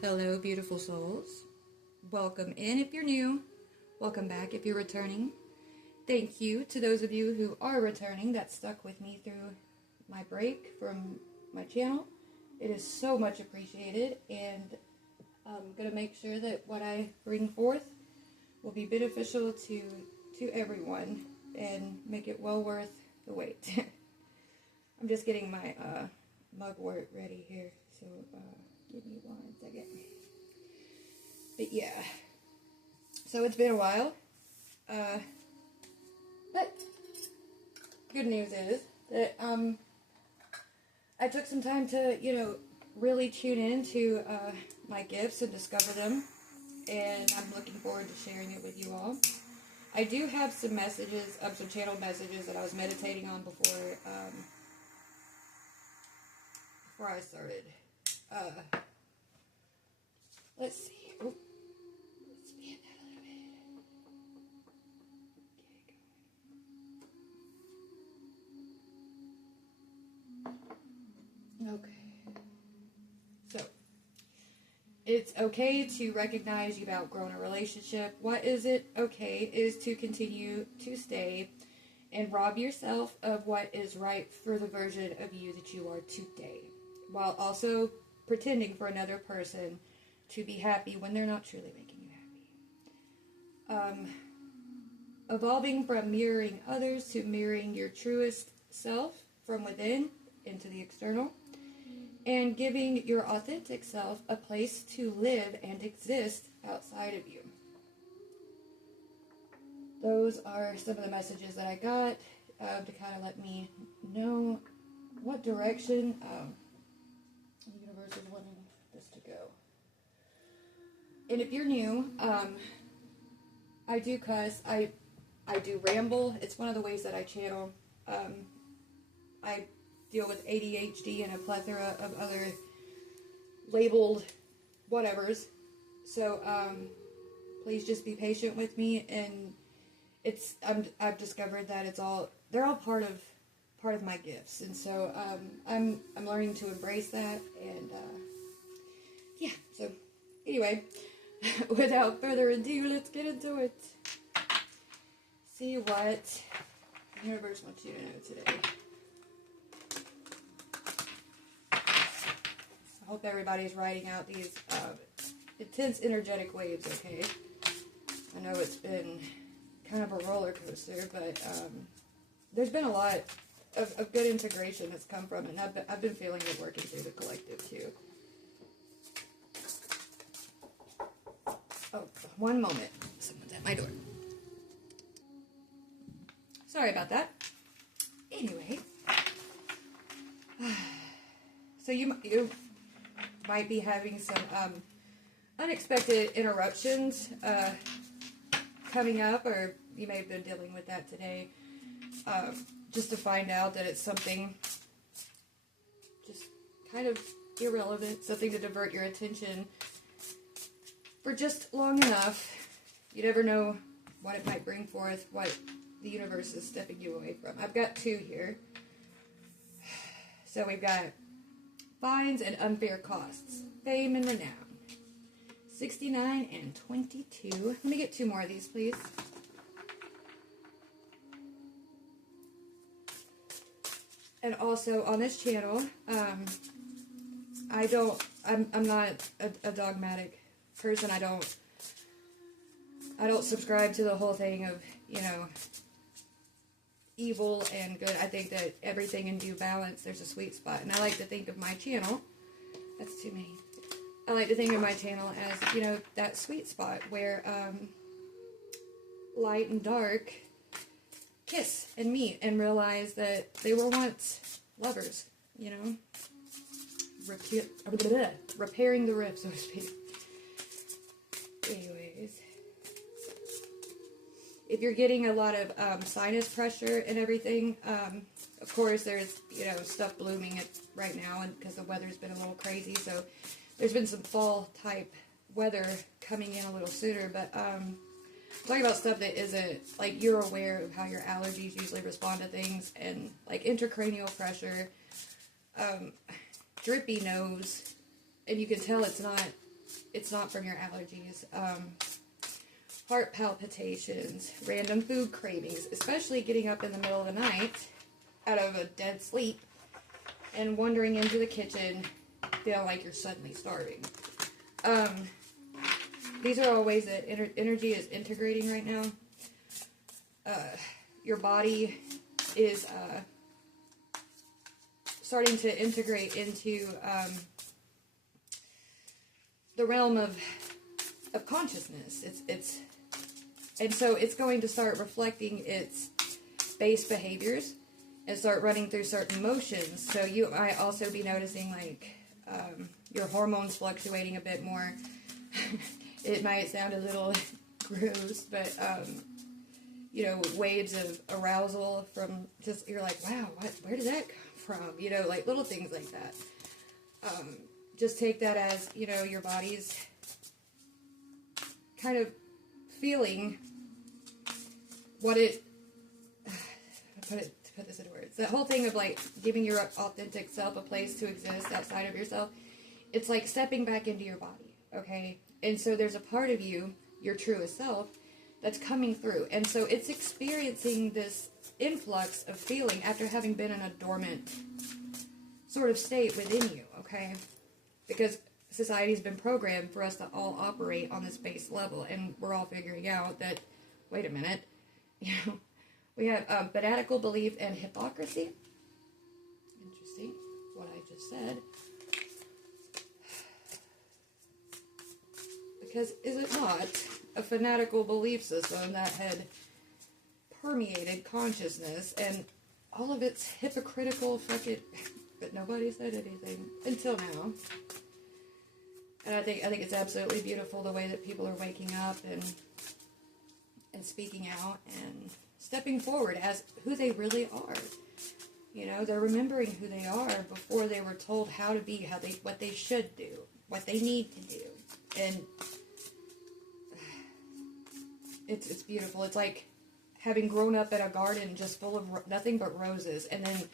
Hello, beautiful souls. Welcome in if you're new. Welcome back if you're returning. Thank you to those of you who are returning that stuck with me through my break from my channel. It is so much appreciated, and I'm going to make sure that what I bring forth will be beneficial to everyone and make it well worth the wait. I'm just getting my mugwort ready here, so give me 1 second. But yeah, so it's been a while, but good news is that I took some time to, really tune in to my gifts and discover them, and I'm looking forward to sharing it with you all. I do have some messages, some channel messages that I was meditating on before I started. Let's see. Oh, let's expand that a little bit. Okay. So, it's okay to recognize you've outgrown a relationship. What is it okay is to continue to stay and rob yourself of what is right for the version of you that you are today, while also pretending for another person to be happy when they're not truly making you happy. Evolving from mirroring others to mirroring your truest self from within into the external, and giving your authentic self a place to live and exist outside of you. Those are some of the messages that I got to kind of let me know what direction the universe is wanting this to go. And if you're new, I do cuss, I do ramble. It's one of the ways that I channel. I deal with ADHD and a plethora of other labeled whatevers. So please just be patient with me, and I've discovered that they're all part of my gifts, and so I'm learning to embrace that, and yeah. So anyway, without further ado, let's get into it. See what the universe wants you to know today. I hope everybody's riding out these intense energetic waves, okay? I know it's been kind of a roller coaster, but there's been a lot of good integration that's come from it, and I've been feeling it working through the collective, too. Oh, one moment. Someone's at my door. Sorry about that. Anyway. So you might be having some unexpected interruptions coming up, or you may have been dealing with that today, just to find out that it's something just kind of irrelevant, something to divert your attention for just long enough. You never know what it might bring forth, what the universe is stepping you away from. I've got two here. So we've got fines and unfair costs, fame and renown. 69 and 22. Let me get two more of these, please. And also on this channel, I'm not a dogmatic person. I don't subscribe to the whole thing of, evil and good. I think that everything in due balance, there's a sweet spot. And I like to think of my channel, that's too many. I like to think of my channel as, that sweet spot where light and dark kiss and meet and realize that they were once lovers, repairing the rift, so to speak. Anyways, if you're getting a lot of sinus pressure and everything, of course there's, stuff blooming right now, and because the weather's been a little crazy, so there's been some fall type weather coming in a little sooner, but I'm talking about stuff that isn't, like, you're aware of how your allergies usually respond to things, and like intracranial pressure, drippy nose, and you can tell it's not it's not from your allergies. Heart palpitations, random food cravings, especially getting up in the middle of the night out of a dead sleep and wandering into the kitchen feeling like you're suddenly starving. These are all ways that energy is integrating right now. Your body is starting to integrate into the realm of consciousness. And so it's going to start reflecting its base behaviors and start running through certain motions. So you might also be noticing like your hormones fluctuating a bit more. It might sound a little gross, but you know, waves of arousal from just, you're like, wow, where did that come from? You know, like little things like that. Just take that as, you know, your body's kind of feeling what it, to put this into words, that whole thing of like giving your authentic self a place to exist outside of yourself, it's like stepping back into your body, okay? And so there's a part of you, your truest self, that's coming through, and so it's experiencing this influx of feeling after having been in a dormant sort of state within you, okay? Because society's been programmed for us to all operate on this base level, and we're all figuring out that, wait a minute, you know, we have fanatical belief and hypocrisy. Interesting, what I just said. Because is it not a fanatical belief system that had permeated consciousness, and all of its hypocritical fucking, but nobody said anything until now. And I think it's absolutely beautiful the way that people are waking up and speaking out and stepping forward as who they really are. You know, they're remembering who they are before they were told how to be, what they should do, what they need to do. And it's beautiful. It's like having grown up in a garden just full of nothing but roses, and then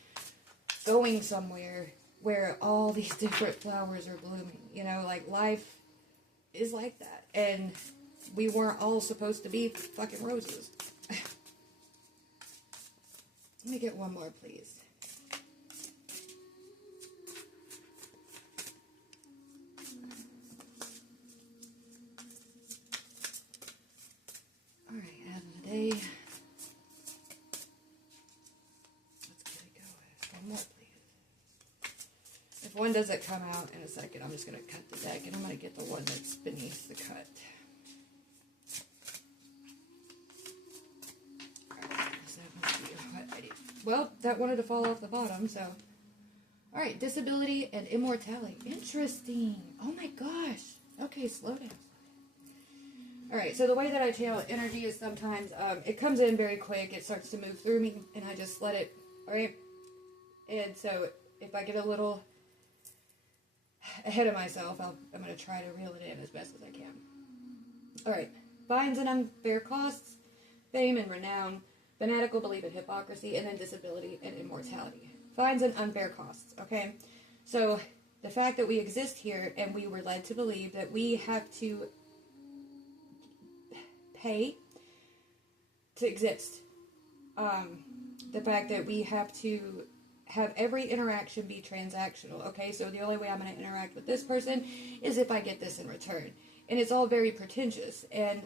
going somewhere where all these different flowers are blooming. You know, like life is like that. And we weren't all supposed to be fucking roses. Let me get one more, please. Alright, ad of the day. Let's get it going. One more, please. If one doesn't come out in a second, I'm just going to cut the deck, and I'm going to get the one that's beneath the cut. Well, that wanted to fall off the bottom, so. Alright, disability and immortality. Interesting. Oh my gosh. Okay, slow down. Alright, so the way that I channel energy is sometimes, it comes in very quick, it starts to move through me, and I just let it, alright? And so, if I get a little ahead of myself, I'm going to try to reel it in as best as I can. Alright, fines and unfair costs, fame and renown, fanatical belief in hypocrisy, and then disability and immortality. Fines and unfair costs, okay? So, the fact that we exist here, and we were led to believe that we have to pay to exist. The fact that we have to have every interaction be transactional, okay? So the only way I'm going to interact with this person is if I get this in return. And it's all very pretentious. And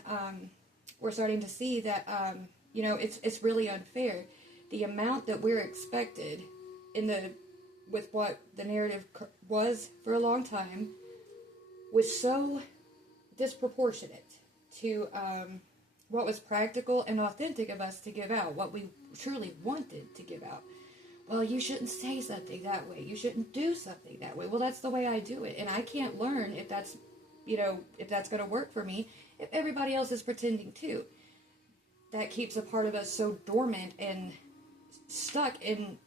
we're starting to see that, you know, it's really unfair. The amount that we're expected with what the narrative was for a long time was so disproportionate to what was practical and authentic of us to give out, what we truly wanted to give out. Well, you shouldn't say something that way. You shouldn't do something that way. Well, that's the way I do it. And I can't learn if that's, you know, if that's going to work for me, if everybody else is pretending too. That keeps a part of us so dormant and stuck in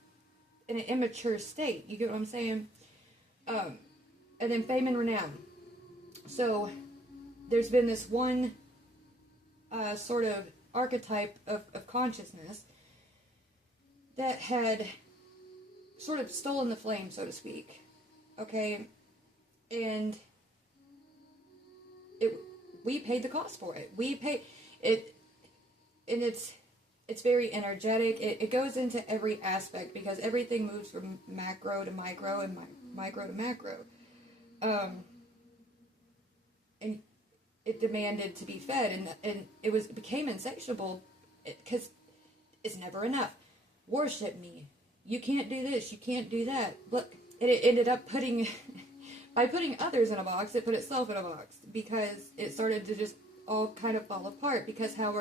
an immature state. You get what I'm saying? And then fame and renown. So there's been this one sort of archetype of consciousness that had sort of stolen the flame, so to speak. Okay? And we paid the cost for it. We pay it, and it's very energetic. It goes into every aspect because everything moves from macro to micro and micro to macro. And it demanded to be fed, and it became insatiable because it's never enough. Worship me. You can't do this. You can't do that. Look, it ended up by putting others in a box, it put itself in a box because it started to just all kind of fall apart. Because how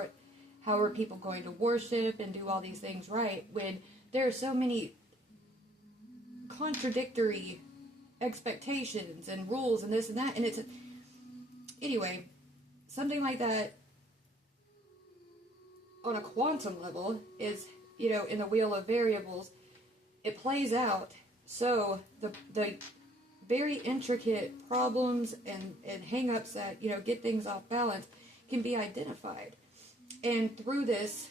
are people going to worship and do all these things right when there are so many contradictory expectations and rules and this and that? And anyway, something like that on a quantum level is, in the wheel of variables, it plays out. So the very intricate problems and hang-ups that, get things off balance can be identified. And through this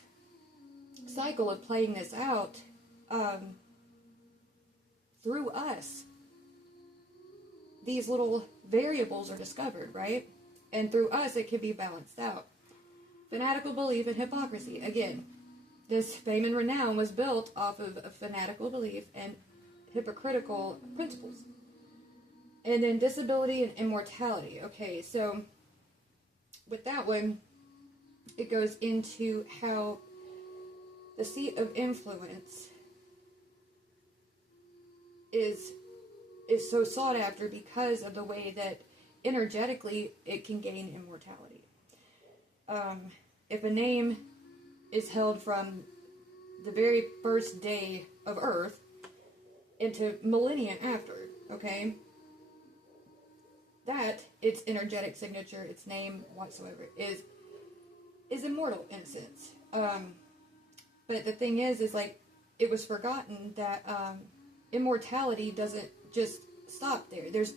cycle of playing this out, through us, these little variables are discovered, right? And through us, it can be balanced out. Fanatical belief and hypocrisy. Again, this fame and renown was built off of a fanatical belief and hypocritical principles. And then disability and immortality. Okay, so with that one, it goes into how the seat of influence is so sought after because of the way that energetically it can gain immortality. If a name is held from the very first day of Earth into millennia after, okay, that its energetic signature, its name whatsoever, is immortal in a sense. But the thing is like, it was forgotten that immortality doesn't just stop there. There's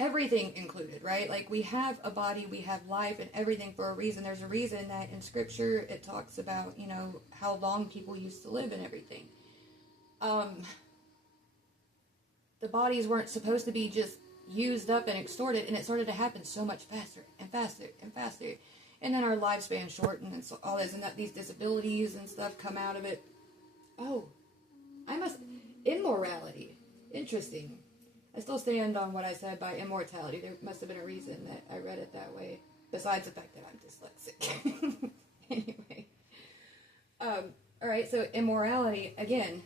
everything included, right? Like, we have a body, we have life and everything for a reason. There's a reason that in scripture it talks about, how long people used to live and everything. The bodies weren't supposed to be just used up and extorted, and it started to happen so much faster and faster and faster. And then our lifespan shortened, and so all this, and that these disabilities and stuff come out of it. Oh, immorality. Interesting. I still stand on what I said by immortality. There must have been a reason that I read it that way, besides the fact that I'm dyslexic. Anyway. Alright, so immorality, again,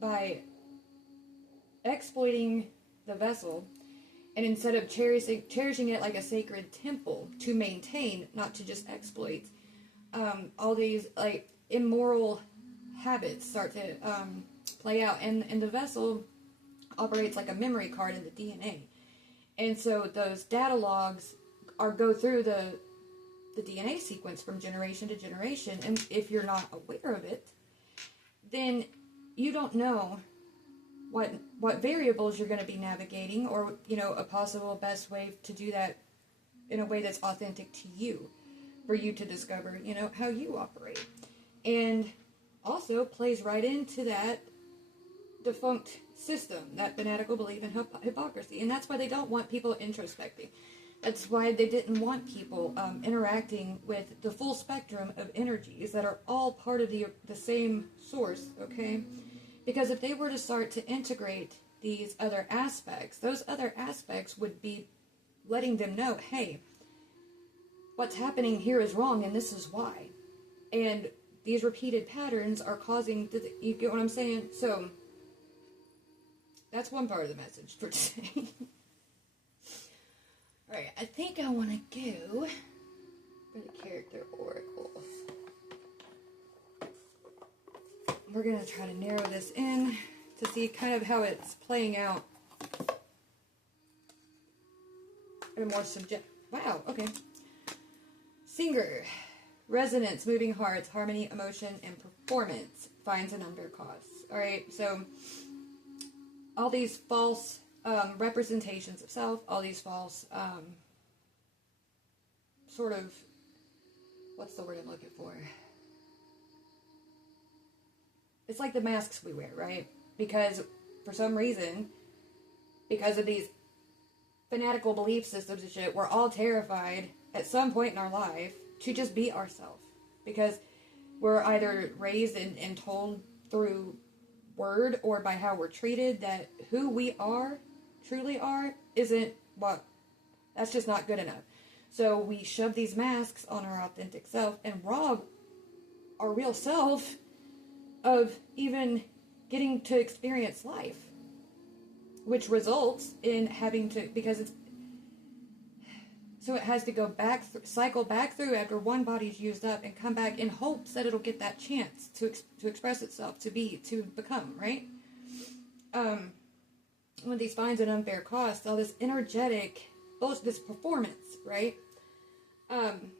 by exploiting the vessel, and instead of cherishing it like a sacred temple to maintain, not to just exploit, all these, like, immoral habits start to play out, and the vessel operates like a memory card in the DNA. And so those data logs go through the DNA sequence from generation to generation, and if you're not aware of it, then you don't know what variables you're going to be navigating, or, a possible best way to do that in a way that's authentic to you, for you to discover, how you operate. And also plays right into that defunct system, that fanatical belief in hypocrisy. And that's why they don't want people introspecting. That's why they didn't want people interacting with the full spectrum of energies that are all part of the same source, okay? Because if they were to start to integrate these other aspects, those other aspects would be letting them know, hey, what's happening here is wrong, and this is why. And these repeated patterns are causing, you get what I'm saying? So, that's one part of the message for today. Alright, I think I want to go for the character oracles. We're going to try to narrow this in to see kind of how it's playing out in a more wow, okay. Singer. Resonance, moving hearts, harmony, emotion, and performance finds an undercause. Alright, so all these false representations of self, all these false sort of, what's the word I'm looking for? It's like the masks we wear, right? Because for some reason, because of these fanatical belief systems and shit, we're all terrified at some point in our life to just be ourselves. Because we're either raised and told through word or by how we're treated that who we are, truly are, isn't what, that's just not good enough. So we shove these masks on our authentic self and rob our real self of even getting to experience life. Which results in having to, because it's, so it has to go back, cycle back through after one body's used up and come back in hopes that it'll get that chance to express itself, to become, right? When these fines and unfair costs, all this energetic, this performance, right? And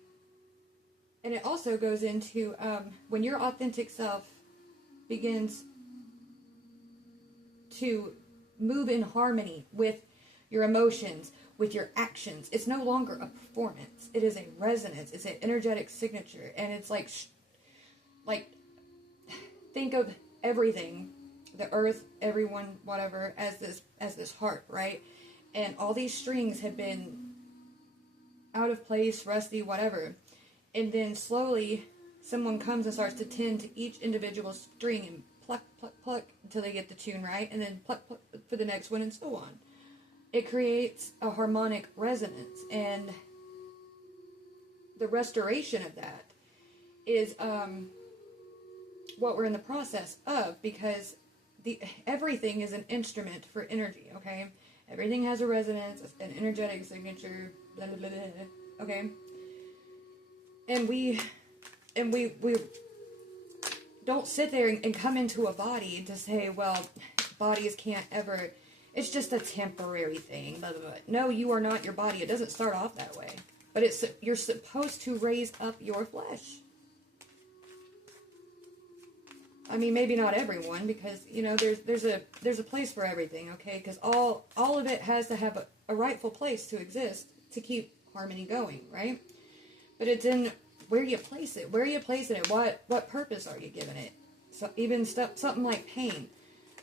it also goes into when your authentic self begins to move in harmony with your emotions, with your actions. It's no longer a performance. It is a resonance. It's an energetic signature. And it's like think of everything, the earth, everyone, whatever, as this heart, right? And all these strings have been out of place, rusty, whatever. And then slowly someone comes and starts to tend to each individual string and pluck, pluck, pluck until they get the tune right, and then pluck, pluck for the next one, and so on. It creates a harmonic resonance, and the restoration of that is what we're in the process of, because everything is an instrument for energy, okay? Everything has a resonance, an energetic signature, blah, blah, blah, blah, okay? And we don't sit there and come into a body to say, well, bodies can't ever, it's just a temporary thing, blah, blah, blah. No, you are not your body. It doesn't start off that way. But you're supposed to raise up your flesh. I mean, maybe not everyone, because, you know, there's a place for everything, okay? Because all of it has to have a rightful place to exist to keep harmony going, right? But it's in where you place it. Where are you placing it? What purpose are you giving it? So even something like pain.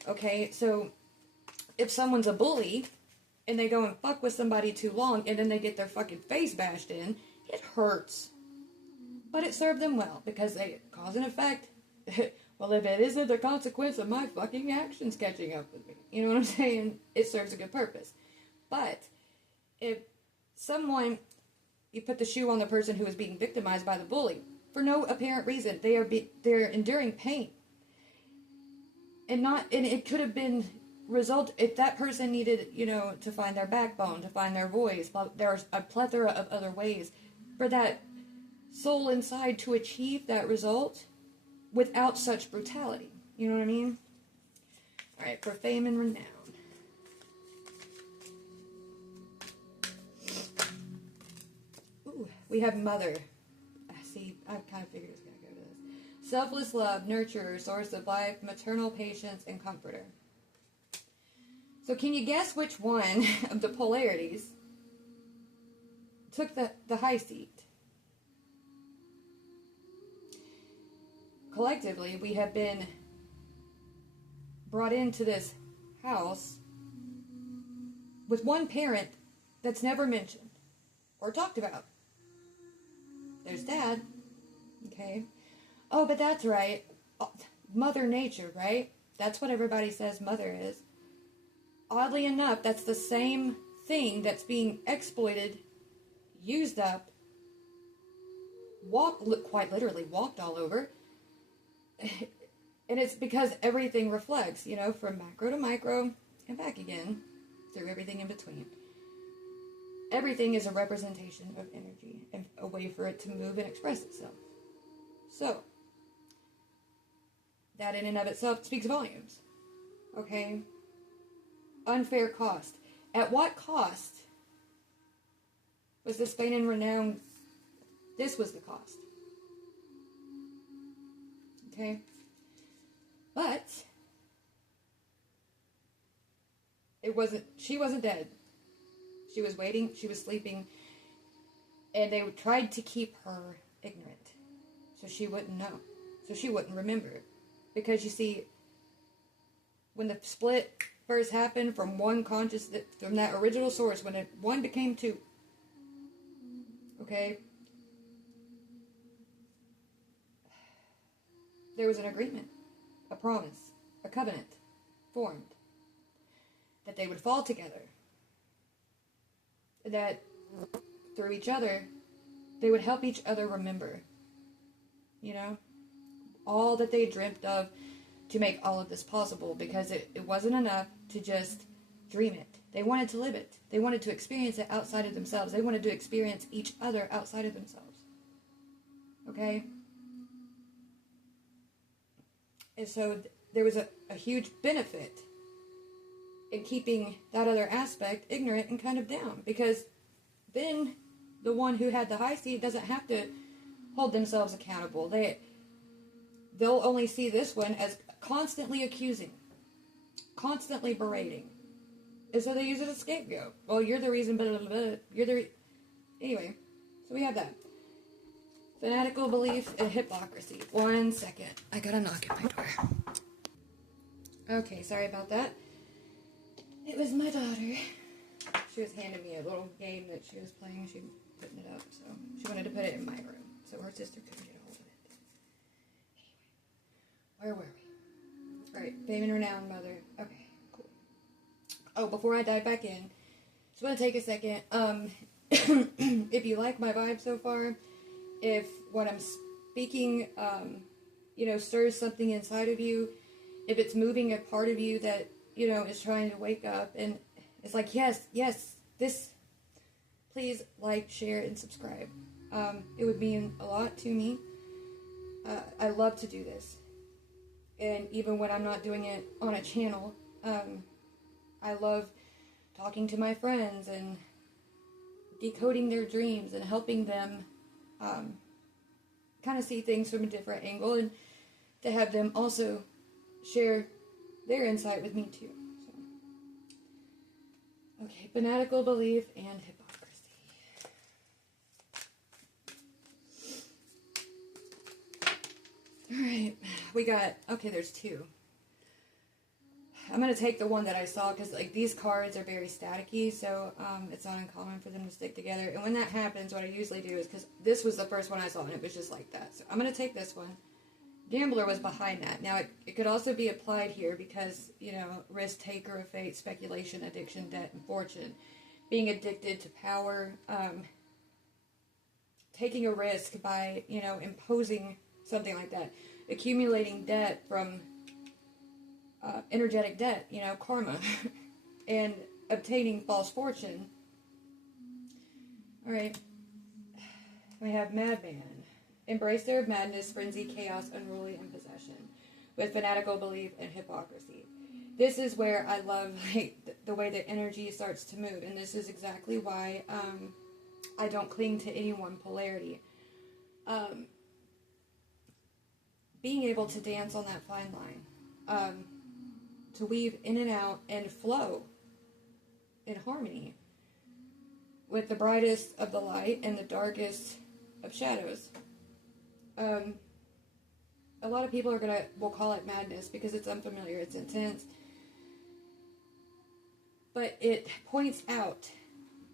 Okay, so if someone's a bully and they go and fuck with somebody too long and then they get their fucking face bashed in, it hurts. But it served them well because they cause and effect. Well, if it isn't the consequence of my fucking actions catching up with me, you know what I'm saying? It serves a good purpose. But if someone, you put the shoe on the person who is being victimized by the bully for no apparent reason, they're enduring pain, and it could have been if that person needed, you know, to find their backbone, to find their voice. There's a plethora of other ways for that soul inside to achieve that result without such brutality. You know what I mean? All right, for fame and renown. Ooh, we have mother. See, I kind of figured it was going to go to this. Selfless love, nurturer, source of life, maternal patience, and comforter. So can you guess which one of the polarities took the high seat? Collectively, we have been brought into this house with one parent that's never mentioned or talked about. There's Dad. Okay. Oh, but that's right. Mother Nature, right? That's what everybody says mother is. Oddly enough, that's the same thing that's being exploited, used up, quite literally walked all over. And it's because everything reflects, you know, from macro to micro and back again, through everything in between. Everything is a representation of energy and a way for it to move and express itself. So, that in and of itself speaks volumes. Okay? Unfair cost. At what cost was this fame and renown? This was the cost. Okay? But she wasn't dead. She was waiting, she was sleeping, and they tried to keep her ignorant. So she wouldn't know. So she wouldn't remember it. Because you see, when the split first happened from one consciousness, from that original source, when one became two. Okay? There was an agreement, a promise, a covenant formed that they would fall together. That through each other, they would help each other remember. You know? All that they dreamt of to make all of this possible, because it wasn't enough to just dream it. They wanted to live it. They wanted to experience it outside of themselves. They wanted to experience each other outside of themselves. Okay? And so there was a huge benefit in keeping that other aspect ignorant and kind of down, because then the one who had the high seat doesn't have to hold themselves accountable. They'll only see this one as constantly accusing, constantly berating. And so they use it as a scapegoat. Well, you're the reason, blah, blah, blah. Anyway, so we have that. Fanatical belief and hypocrisy. 1 second. I got a knock at my door. Okay, sorry about that. It was my daughter. She was handing me a little game that she was playing. She was putting it up, so she wanted to put it in my room, so her sister couldn't get a hold of it. Anyway, where were we? Alright, fame and renown, mother. Okay, cool. Oh, before I dive back in, just want to take a second. If you like my vibe so far, if what I'm speaking, stirs something inside of you, if it's moving a part of you that, is trying to wake up, and it's like, yes, this, please like, share, and subscribe. It would mean a lot to me. I love to do this. And even when I'm not doing it on a channel, I love talking to my friends and decoding their dreams and helping them kind of see things from a different angle, and to have them also share their insight with me too. So. Okay, fanatical belief and hypocrisy. Alright, we got, there's two. I'm going to take the one that I saw, because these cards are very staticky, so it's not uncommon for them to stick together. And when that happens, what I usually do is, because this was the first one I saw and it was just like that, so I'm going to take this one. Gambler was behind that. Now, it could also be applied here because, risk taker of fate, speculation, addiction, debt, and fortune. Being addicted to power, taking a risk by, imposing something like that. Accumulating debt from energetic debt, karma, and obtaining false fortune. Alright, we have madman. Embracer of madness, frenzy, chaos, unruly, and possession, with fanatical belief and hypocrisy. This is where I love the way the energy starts to move, and this is exactly why I don't cling to any one polarity. Being able to dance on that fine line, to weave in and out and flow in harmony with the brightest of the light and the darkest of shadows. A lot of people will call it madness because it's unfamiliar, it's intense, but it points out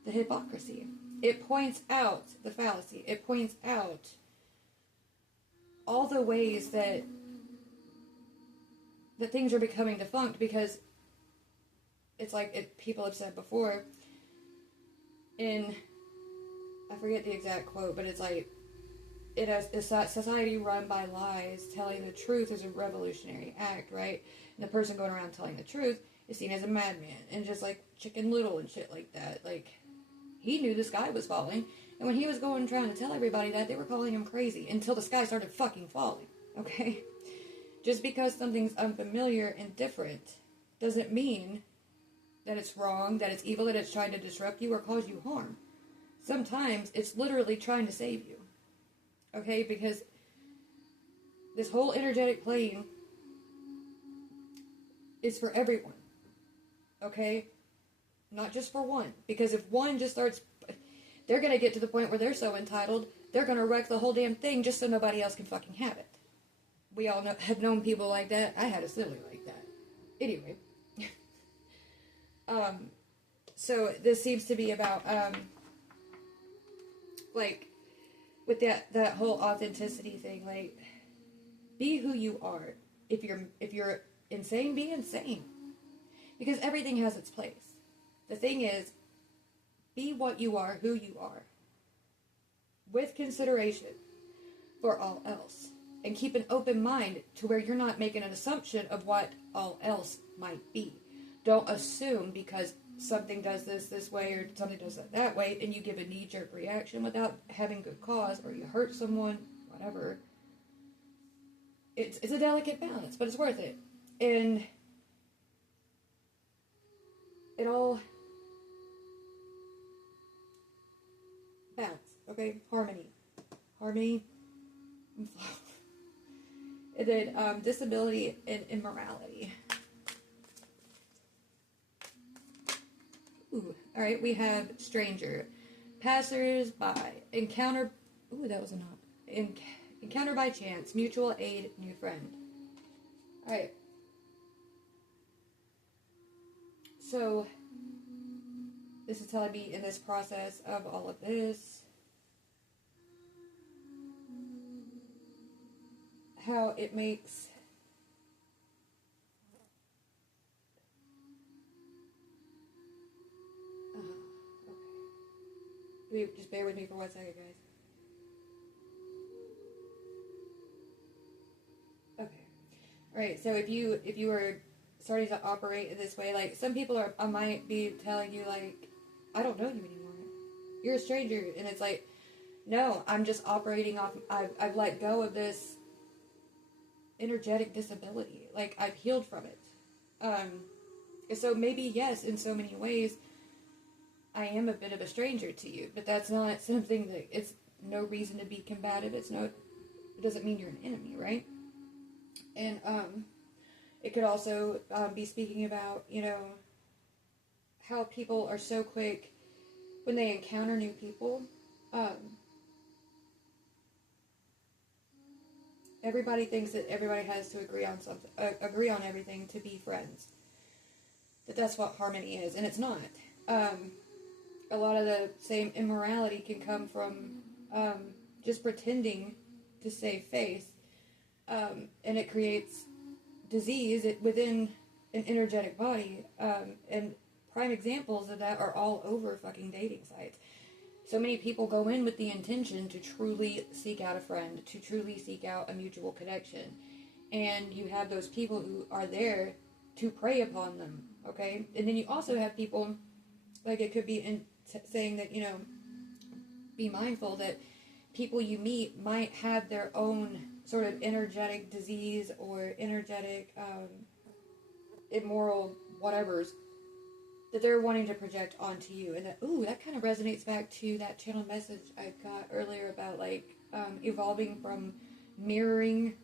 the hypocrisy. It points out the fallacy. It points out all the ways that things are becoming defunct, because it's like people have said before, I forget the exact quote, but it's like, a society run by lies, telling the truth is a revolutionary act, right? And the person going around telling the truth is seen as a madman, and just like Chicken Little and shit like that. Like, he knew the sky was falling, and when he was going trying to tell everybody that, they were calling him crazy until the sky started fucking falling, okay? Just because something's unfamiliar and different doesn't mean that it's wrong, that it's evil, that it's trying to disrupt you or cause you harm. Sometimes it's literally trying to save you. Okay, because this whole energetic plane is for everyone. Okay? Not just for one. Because if one just starts, they're going to get to the point where they're so entitled, they're going to wreck the whole damn thing just so nobody else can fucking have it. We all have known people like that. I had a sibling like that. Anyway. So this seems to be about, like, with that whole authenticity thing, like, be who you are. If you're insane, be insane. Because everything has its place. The thing is, be what you are, who you are, with consideration for all else. And keep an open mind to where you're not making an assumption of what all else might be. Don't assume because something does this way or something does that way, and you give a knee-jerk reaction without having good cause, or you hurt someone, whatever. It's a delicate balance, but it's worth it. And it all balance, okay? Harmony and flow. And then disability and immorality. Ooh, all right, we have stranger, passers-by, encounter. Ooh, that was a knot. Encounter by chance, mutual aid, new friend. All right. So this is telling me in this process of all of this, how it makes okay. Just bear with me for 1 second, guys. Okay. Alright, so if you are starting to operate in this way, like, some people I might be telling you, like, I don't know you anymore. You're a stranger. And it's like, no, I'm just operating off, I've let go of this energetic disability. Like, I've healed from it. So maybe, yes, in so many ways, I am a bit of a stranger to you, but that's not something that, it's no reason to be combative. It doesn't mean you're an enemy, right? And, it could also, be speaking about, how people are so quick when they encounter new people. Everybody thinks that everybody has to agree on something, agree on everything to be friends. That's what harmony is, and it's not. A lot of the same immorality can come from just pretending to save face, and it creates disease within an energetic body. And prime examples of that are all over fucking dating sites. So many people go in with the intention to truly seek out a friend, to truly seek out a mutual connection. And you have those people who are there to prey upon them, okay? And then you also have people, like, it could be saying that, be mindful that people you meet might have their own sort of energetic disease or energetic, immoral whatevers that they're wanting to project onto you. And that kind of resonates back to that channel message I got earlier about, like, evolving from mirroring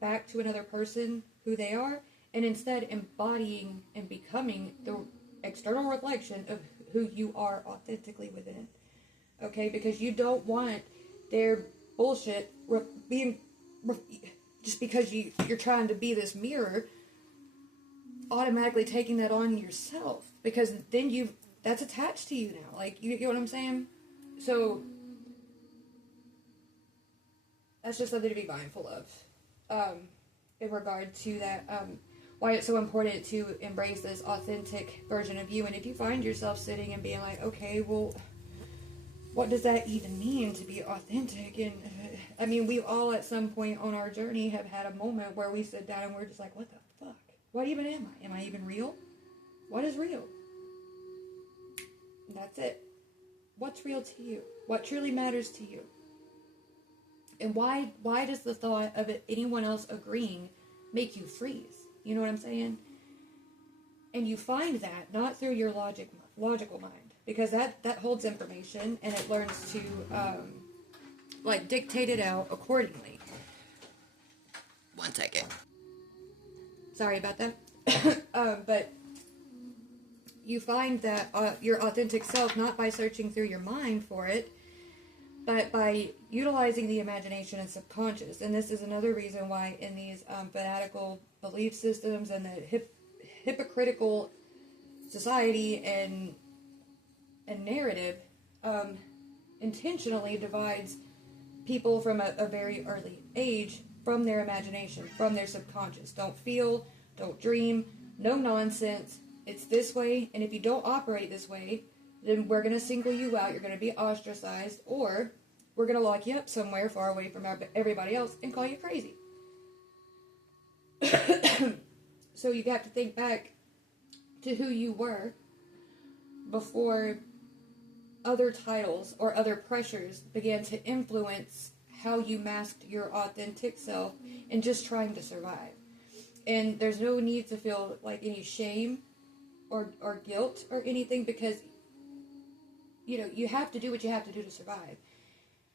back to another person who they are, and instead embodying and becoming the external reflection of who you are authentically within. Okay? Because you don't want their bullshit being just because you're trying to be this mirror, automatically taking that on yourself, because then that's attached to you now. Like, you get what I'm saying? So that's just something to be mindful of, in regard to that, why it's so important to embrace this authentic version of you. And if you find yourself sitting and being like, okay, well, what does that even mean to be authentic? And I mean, we all at some point on our journey have had a moment where we sit down and we're just like, what the fuck? What even am I? Am I even real? What is real? And that's it. What's real to you? What truly matters to you? And why does the thought of anyone else agreeing make you freeze? You know what I'm saying? And you find that not through your logical mind, because that holds information and it learns to dictate it out accordingly. 1 second. Sorry about that. But you find that your authentic self not by searching through your mind for it, but by utilizing the imagination and subconscious. And this is another reason why in these fanatical belief systems and the hypocritical society and narrative intentionally divides people from a very early age from their imagination, from their subconscious. Don't feel, don't dream, no nonsense. It's this way, and if you don't operate this way, then we're going to single you out, you're going to be ostracized, or we're going to lock you up somewhere far away from everybody else and call you crazy. So you have to think back to who you were before other titles or other pressures began to influence how you masked your authentic self and just trying to survive. And there's no need to feel like any shame or guilt or anything, because you have to do what you have to do to survive.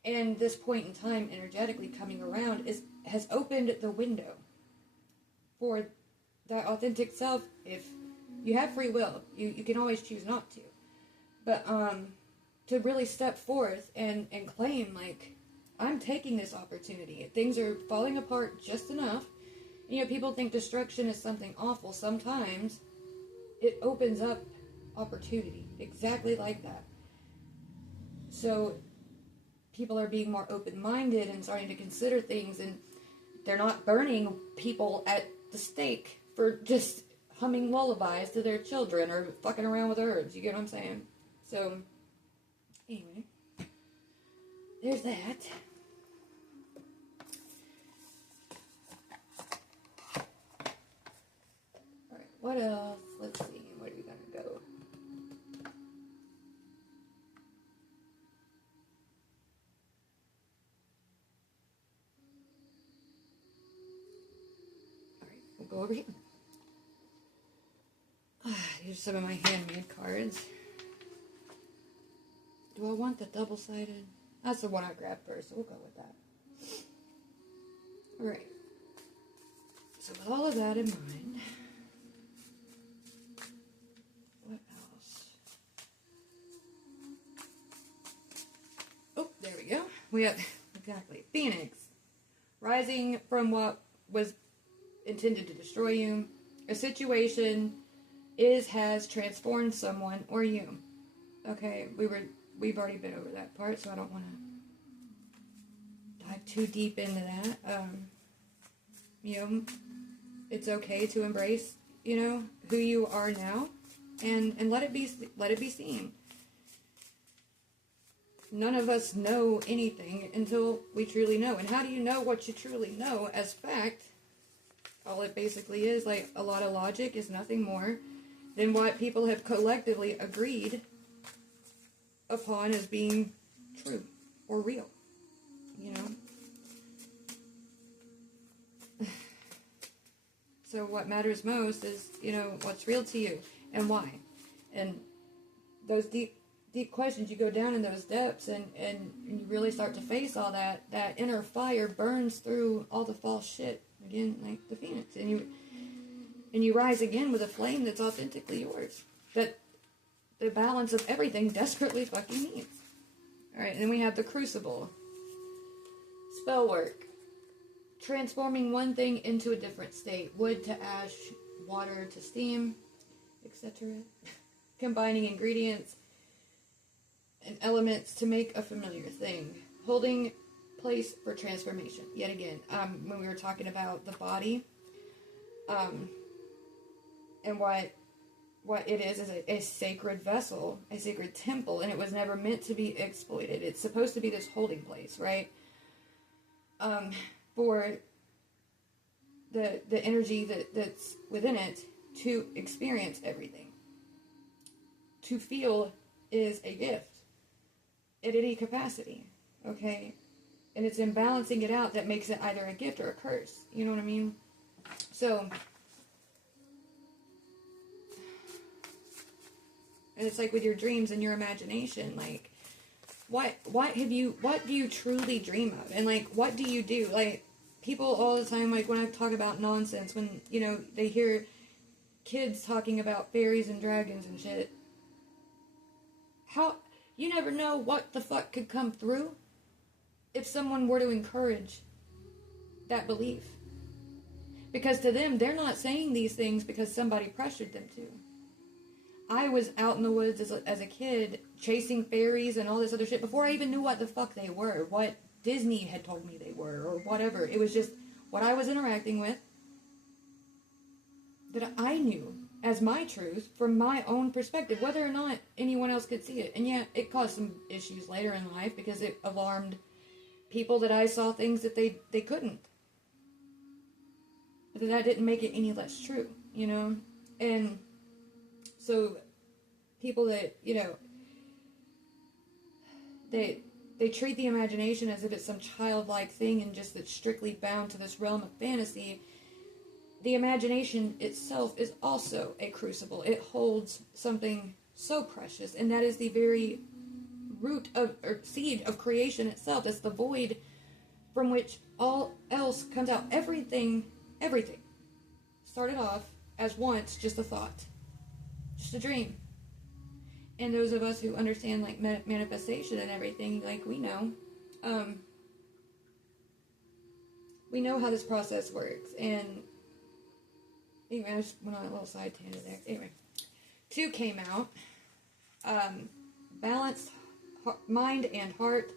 And this point in time, energetically coming around, has opened the window for that authentic self. If you have free will, you can always choose not to. But to really step forth and claim, like, I'm taking this opportunity. Things are falling apart just enough. People think destruction is something awful. Sometimes it opens up opportunity, exactly like that. So people are being more open-minded and starting to consider things, and they're not burning people at the stake for just humming lullabies to their children or fucking around with herbs. You get what I'm saying? So, anyway, there's that. Alright, what else? Let's see. Where are we going to go? Alright, we'll go over here. Here's some of my handmade cards. Do I want the double-sided? That's the one I grabbed first, so we'll go with that. Alright. So with all of that in mind, what else? Oh, there we go. We have, exactly, Phoenix. Rising from what was intended to destroy you. A situation has transformed someone or you. Okay, we've already been over that part, so I don't want to dive too deep into that. It's okay to embrace, who you are now, and let it be seen. None of us know anything until we truly know. And how do you know what you truly know as fact? All it basically is, like, a lot of logic is nothing more than what people have collectively agreed upon as being true or real, So what matters most is, what's real to you and why. And those deep questions, you go down in those depths and you really start to face all that inner fire burns through all the false shit, again, like the phoenix. And you rise again with a flame that's authentically yours. That the balance of everything desperately fucking needs. Alright, and then we have the crucible. Spell work. Transforming one thing into a different state. Wood to ash, water to steam, etc. Combining ingredients and elements to make a familiar thing. Holding place for transformation. Yet again, when we were talking about the body, and what it is a sacred vessel, a sacred temple, and it was never meant to be exploited. It's supposed to be this holding place, right? For the energy that's within it to experience everything. To feel is a gift at any capacity, okay? And it's in balancing it out that makes it either a gift or a curse. You know what I mean? So, and it's like with your dreams and your imagination, like, what do you truly dream of? And, like, what do you do? Like, people all the time, like, when I talk about nonsense, when, they hear kids talking about fairies and dragons and shit, you never know what the fuck could come through if someone were to encourage that belief. Because to them, they're not saying these things because somebody pressured them to. I was out in the woods as a kid chasing fairies and all this other shit before I even knew what the fuck they were, what Disney had told me they were, or whatever. It was just what I was interacting with that I knew as my truth from my own perspective, whether or not anyone else could see it. And yeah, it caused some issues later in life because it alarmed people that I saw things that they couldn't. But that didn't make it any less true, you know? And so people that, you know, they treat the imagination as if it's some childlike thing and just that's strictly bound to this realm of fantasy. The imagination itself is also a crucible. It holds something so precious, and that is the very root of, or seed of creation itself. It's the void from which all else comes out. Everything started off as once just a thought, just a dream. And those of us who understand like manifestation and everything, like we know how this process works. And anyway, I just went on a little side tangent there. Anyway, 2 came out. Balanced mind and heart.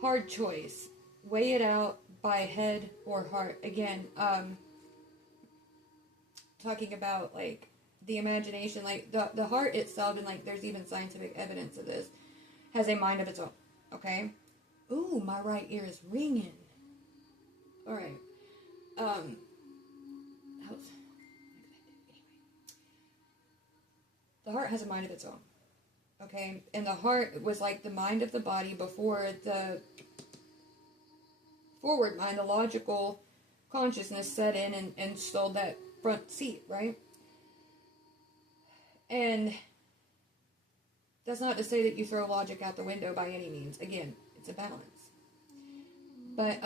Hard choice. Weigh it out by head or heart. Again, talking about like the imagination, like the heart itself, and like there's even scientific evidence of this, has a mind of its own. Okay? Ooh, my right ear is ringing. Alright. The heart has a mind of its own. Okay? And the heart was like the mind of the body before the forward mind, the logical consciousness set in and stole that front seat, right? And that's not to say that you throw logic out the window by any means. Again, it's a balance. But,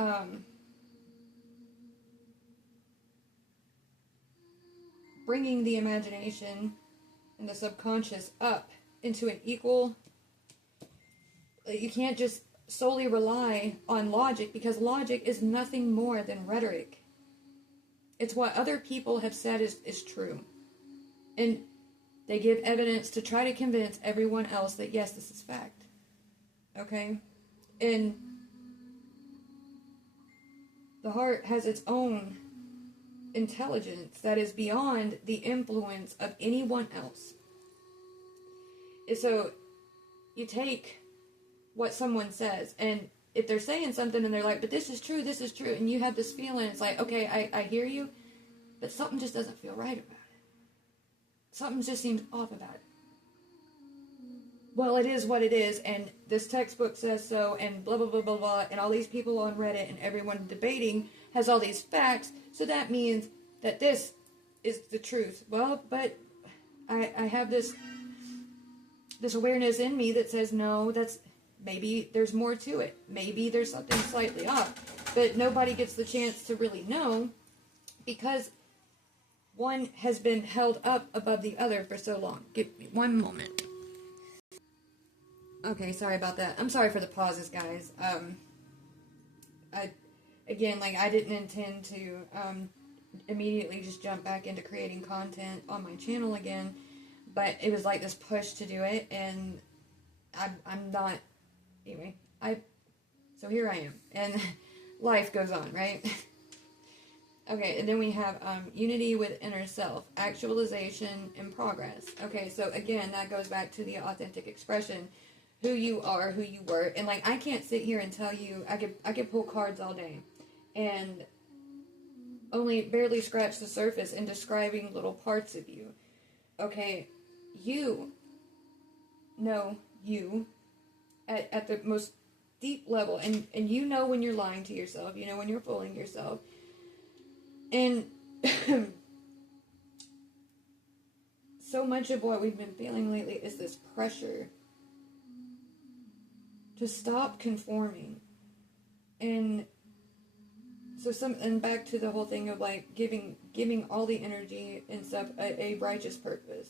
bringing the imagination and the subconscious up into an equal... You can't just solely rely on logic, because logic is nothing more than rhetoric. It's what other people have said is true. And they give evidence to try to convince everyone else that, yes, this is fact. Okay? And the heart has its own intelligence that is beyond the influence of anyone else. And so, you take what someone says, and if they're saying something and they're like, but this is true, and you have this feeling, it's like, okay, I hear you, but something just doesn't feel right about it. Something just seems off about it. Well, it is what it is, and this textbook says so, and blah, blah, blah, blah, blah, and all these people on Reddit and everyone debating has all these facts, so that means that this is the truth. Well, but I have this awareness in me that says, no, maybe there's more to it. Maybe there's something slightly off. But nobody gets the chance to really know, because one has been held up above the other for so long. Give me one moment. Okay, sorry about that. I'm sorry for the pauses, guys. I didn't intend to immediately just jump back into creating content on my channel again, but it was like this push to do it, and I'm not... Anyway, so here I am, and life goes on, right? Okay, and then we have unity with inner self, actualization, and progress. Okay, so again, that goes back to the authentic expression, who you are, who you were, and like I can't sit here and tell you, I could pull cards all day, and only barely scratch the surface in describing little parts of you. Okay, you know you at the most deep level, and you know when you're lying to yourself, you know when you're fooling yourself. And so much of what we've been feeling lately is this pressure to stop conforming. And so and back to the whole thing of like giving all the energy and stuff a righteous purpose,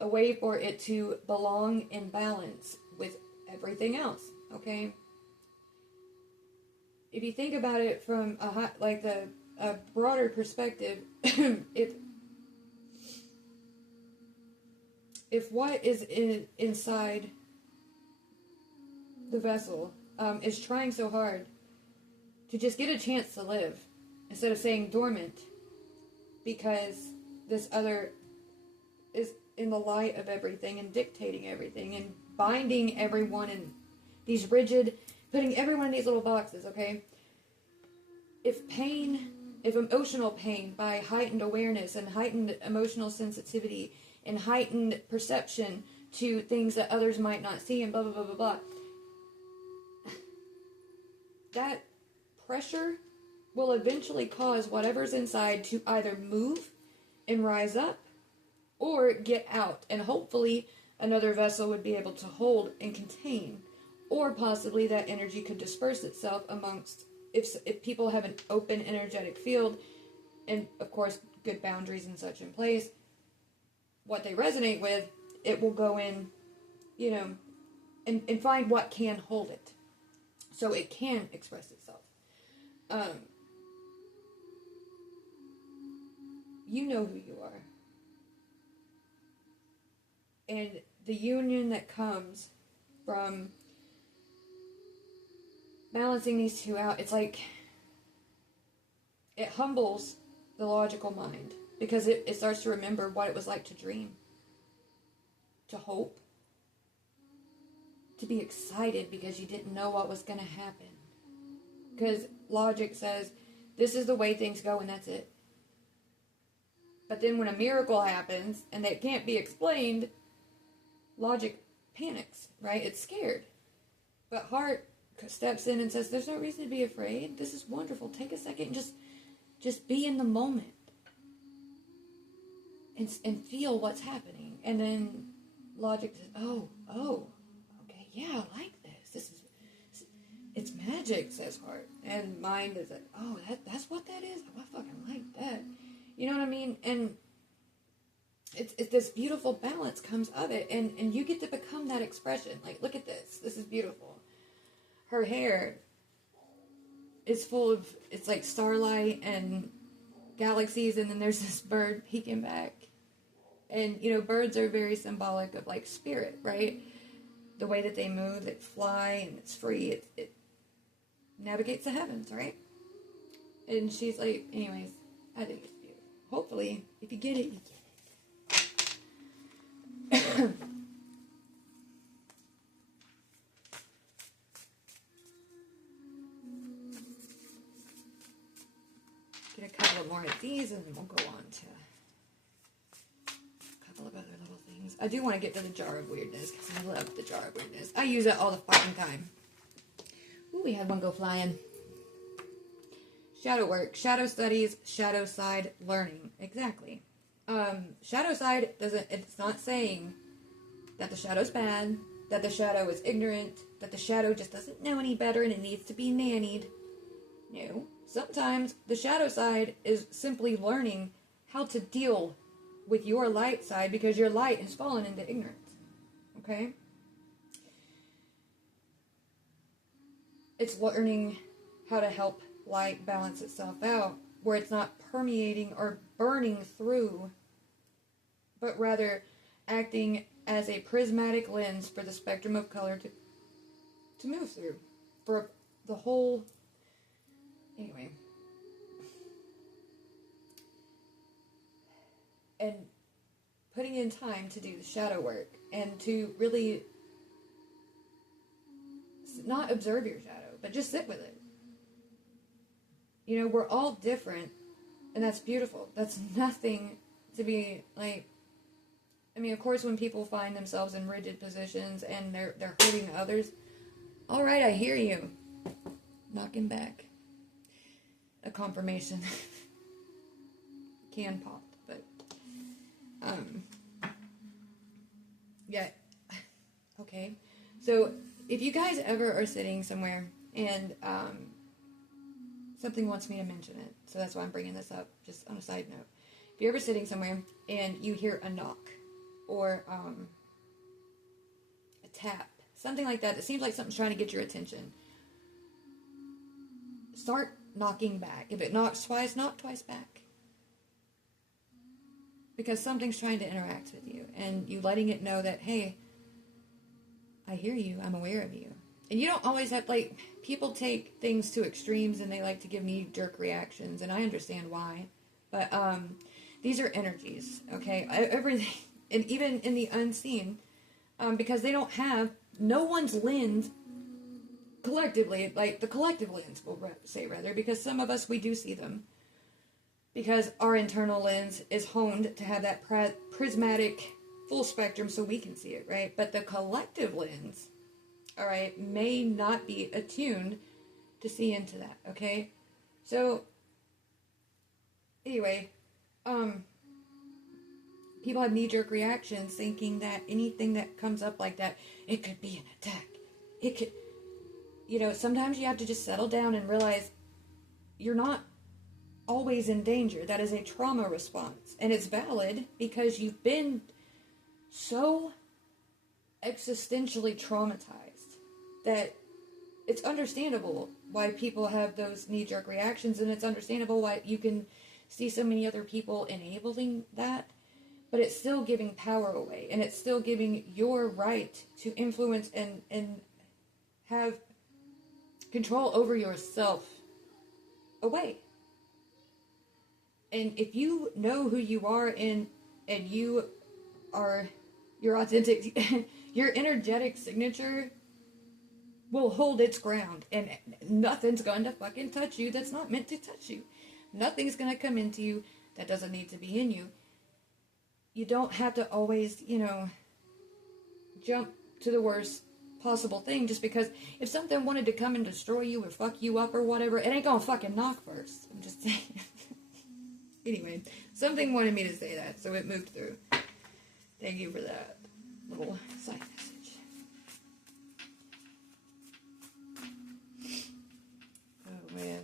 a way for it to belong in balance with everything else. Okay, if you think about it from a broader perspective, if if what is inside the vessel is trying so hard to just get a chance to live, instead of saying dormant, because this other is in the light of everything and dictating everything and binding everyone in these rigid, putting everyone in these little boxes, okay? If emotional pain by heightened awareness and heightened emotional sensitivity and heightened perception to things that others might not see and blah, blah, blah, blah, blah, that pressure will eventually cause whatever's inside to either move and rise up or get out. And hopefully another vessel would be able to hold and contain. Or possibly that energy could disperse itself amongst, if people have an open energetic field, and of course good boundaries and such in place, what they resonate with, it will go in, and find what can hold it. So it can express itself. You know who you are. And the union that comes from balancing these two out, it's like it humbles the logical mind, because it starts to remember what it was like to dream, to hope, to be excited because you didn't know what was going to happen. Because logic says, this is the way things go and that's it. But then when a miracle happens and that can't be explained, logic panics, right? It's scared. But heart steps in and says, there's no reason to be afraid. This is wonderful. Take a second and just be in the moment. And feel what's happening. And then logic says, oh, okay, yeah, I like this. It's magic, says heart. And mind is like, oh, that's what that is? Oh, I fucking like that. You know what I mean? And it's this beautiful balance comes of it. And you get to become that expression. Like, look at this. This is beautiful. Her hair is full of, it's like starlight and galaxies, and then there's this bird peeking back. And, birds are very symbolic of, like, spirit, right? The way that they move, they fly, and it's free. It navigates the heavens, right? And she's like, anyways, I think it's beautiful. Hopefully, if you get it, you get it. Get a couple more of these, and then we'll go on to of other little things. I do want to get to the jar of weirdness, because I love the jar of weirdness. I use it all the fucking time. Ooh, we had one go flying. Shadow work, shadow studies, shadow side learning. Exactly. Shadow side it's not saying that the shadow's bad, that the shadow is ignorant, that the shadow just doesn't know any better and it needs to be nannied. No. Sometimes the shadow side is simply learning how to deal with your light side, because your light has fallen into ignorance. Okay? It's learning how to help light balance itself out, where it's not permeating or burning through, but rather acting as a prismatic lens for the spectrum of color to move through. For the whole... Anyway... And putting in time to do the shadow work and to really not observe your shadow, but just sit with it. We're all different, and that's beautiful. That's nothing to be like. I mean, of course, when people find themselves in rigid positions and they're hurting others, all right, I hear you. Knocking back. A confirmation. Can pop. Yeah, okay, so if you guys ever are sitting somewhere and something wants me to mention it, so that's why I'm bringing this up, just on a side note. If you're ever sitting somewhere and you hear a knock or a tap, something like that, it seems like something's trying to get your attention, start knocking back. If it knocks twice, knock twice back. because something's trying to interact with you, and you letting it know that, hey, I hear you, I'm aware of you. And you don't always have, like, people take things to extremes and they like to give knee-jerk reactions, and I understand why. But these are energies, okay? Everything, and even in the unseen, because they don't have, no one's lens collectively, like the collective lens, we'll say rather, because some of us, we do see them. Because our internal lens is honed to have that prismatic full spectrum so we can see it, right? But the collective lens, all right, may not be attuned to see into that, okay? So, anyway, people have knee-jerk reactions thinking that anything that comes up like that, it could be an attack. It could, you know, sometimes you have to just settle down and realize you're not always in danger. That is a trauma response. And it's valid because you've been so existentially traumatized that it's understandable why people have those knee-jerk reactions, and it's understandable why you can see so many other people enabling that, but it's still giving power away, and it's still giving your right to influence and have control over yourself away. And if you know who you are and you are your authentic, your energetic signature will hold its ground, and nothing's going to fucking touch you that's not meant to touch you. Nothing's going to come into you that doesn't need to be in you. You don't have to always, you know, jump to the worst possible thing just because if something wanted to come and destroy you or fuck you up or whatever, it ain't gonna fucking knock first. I'm just saying. Anyway, something wanted me to say that, so it moved through. Thank you for that little side message. Oh, man.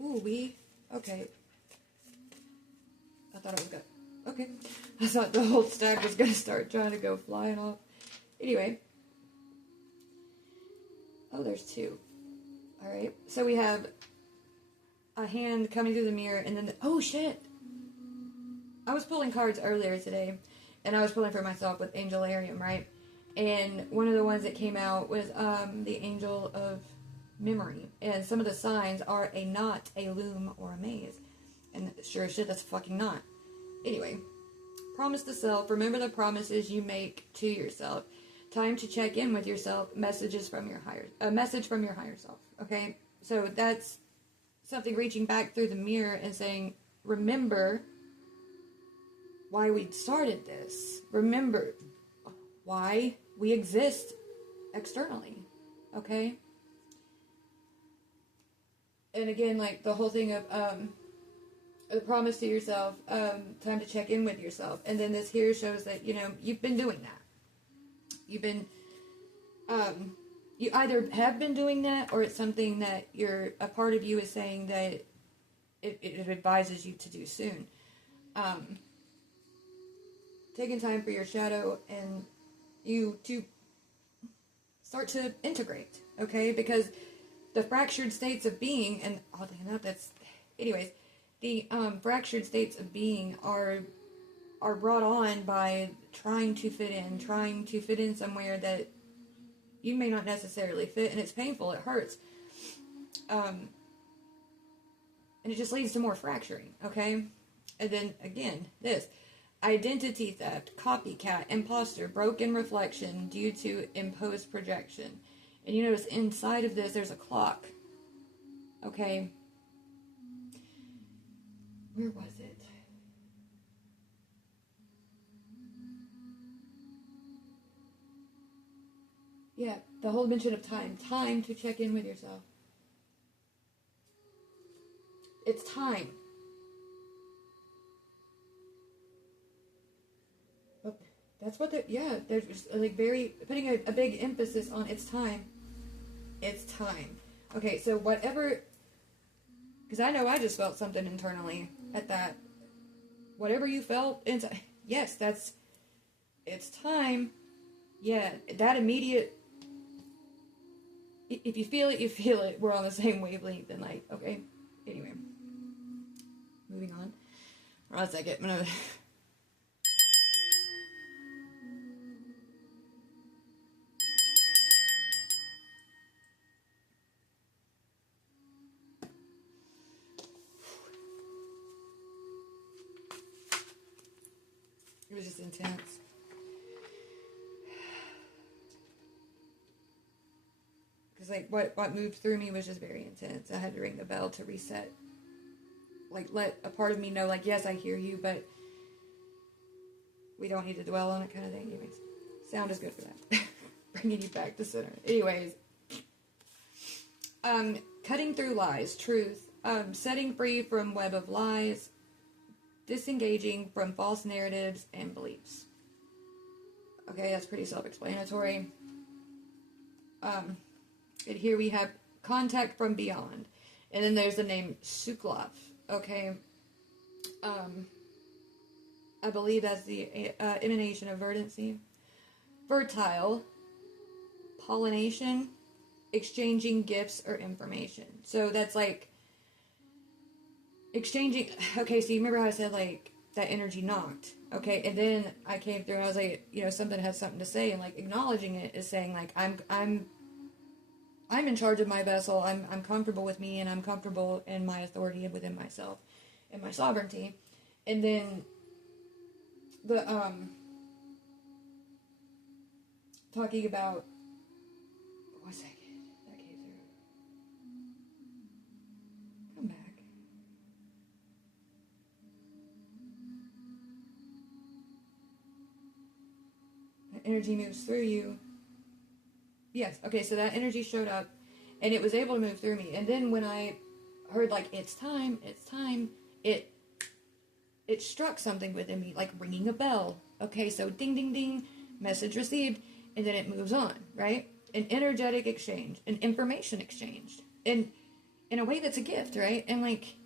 Ooh, okay. I thought it was good. Okay. I thought the whole stack was going to start trying to go flying off. Anyway. Oh, there's two. Alright. So we have a hand coming through the mirror, and then oh, shit! I was pulling cards earlier today, and I was pulling for myself with Angelarium, right? And one of the ones that came out was the Angel of Memory. And some of the signs are a knot, a loom, or a maze. And sure as shit, that's a fucking knot. Anyway, promise to self. Remember the promises you make to yourself. Time to check in with yourself. Message from your higher self. Okay, so that's something reaching back through the mirror and saying, remember why we started this. Remember why we exist externally. Okay. And again, like the whole thing of the promise to yourself, time to check in with yourself. And then this here shows that, you know, you've been doing that. You've been, you either have been doing that, or it's something that a part of you is saying that it advises you to do soon. Taking time for your shadow and you to start to integrate, okay? Because the fractured states of being, and oddly enough, anyways, the fractured states of being are brought on by trying to fit in somewhere that you may not necessarily fit, and it's painful, it hurts. And it just leads to more fracturing, okay? And then, again, this. Identity theft, copycat, imposter, broken reflection due to imposed projection. And you notice inside of this, there's a clock. Okay? Where was it? Yeah, the whole mention of time. Time to check in with yourself. It's time. But that's what they're just like putting a big emphasis on it's time. It's time. Okay, so whatever, because I know I just felt something internally at that. Whatever you felt inside, yes, it's time. Yeah, that immediate, if you feel it, you feel it. We're on the same wavelength, and like, okay. Anyway, moving on. Hold on a second. I'm gonna. It was just intense. Because like what moved through me was just very intense. I had to ring the bell to reset. Like, let a part of me know, like, yes, I hear you, but we don't need to dwell on it, kind of thing. Anyways, sound is good for that. Bringing you back to center. Anyways, cutting through lies, truth, setting free from web of lies, disengaging from false narratives and beliefs. Okay, that's pretty self-explanatory. And here we have contact from beyond. And then there's the name Suklov. Okay. I believe that's the emanation of verdancy. Fertile. Pollination. Exchanging gifts or information. So that's like exchanging. Okay, so you remember how I said like that energy knocked. Okay, and then I came through and I was like, something has something to say, and like acknowledging it is saying like I'm in charge of my vessel. I'm comfortable with me, and I'm comfortable in my authority and within myself and my sovereignty. And then the talking about 1 second, that came through. Come back. That energy moves through you. Yes, okay, so that energy showed up, and it was able to move through me. And then when I heard, like, it's time, it struck something within me, like ringing a bell. Okay, so ding, ding, ding, message received, and then it moves on, right? An energetic exchange, an information exchange, and in a way that's a gift, right? And, like,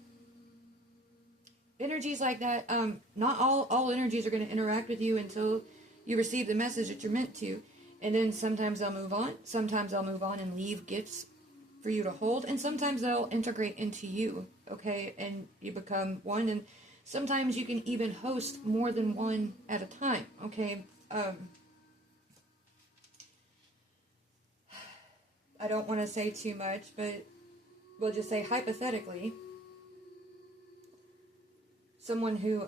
energies like that, not all energies are going to interact with you until you receive the message that you're meant to. And then sometimes they'll move on. Sometimes they'll move on and leave gifts for you to hold. And sometimes they'll integrate into you, okay? And you become one. And sometimes you can even host more than one at a time, okay? I don't want to say too much, but we'll just say hypothetically, someone who,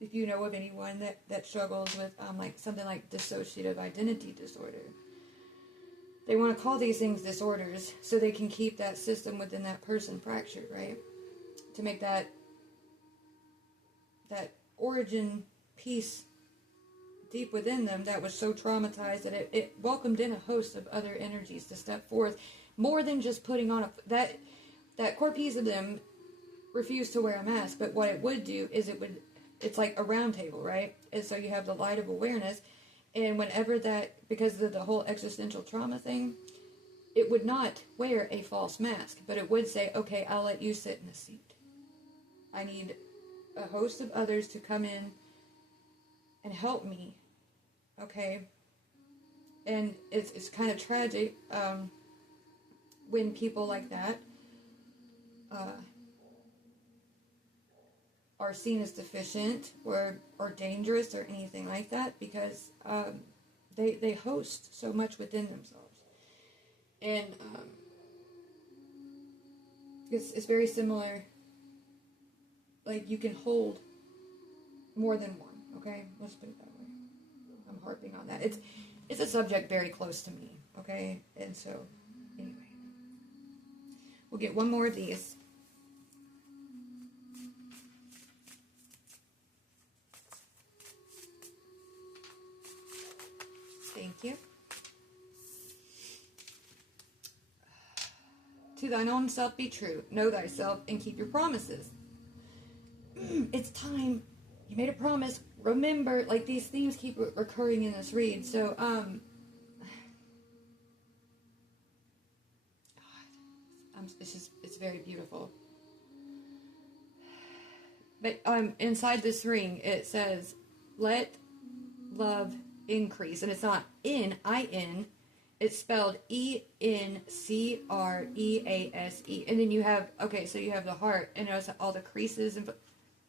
if you know of anyone that struggles with like something like dissociative identity disorder, they want to call these things disorders so they can keep that system within that person fractured, right? To make that origin piece deep within them that was so traumatized that it welcomed in a host of other energies to step forth, more than just putting on that core piece of them refused to wear a mask. But what it would do is it's like a round table, right? And so you have the light of awareness, and whenever that, because of the whole existential trauma thing, it would not wear a false mask, but it would say, okay, I'll let you sit in the seat. I need a host of others to come in and help me, okay? And it's kind of tragic when people like that are seen as deficient or dangerous or anything like that, because they host so much within themselves. And it's very similar. Like, you can hold more than one, okay? Let's put it that way. I'm harping on that. It's a subject very close to me, okay? And so, anyway. We'll get one more of these. Thank you. To thine own self be true. Know thyself and keep your promises. It's time. You made a promise. Remember, like, these themes keep recurring in this read. So, it's very beautiful. But inside this ring, it says, let love increase. And it's not N-I-N. It's spelled E-N-C-R-E-A-S-E. And then you have, okay, so you have the heart. And notice all the creases. And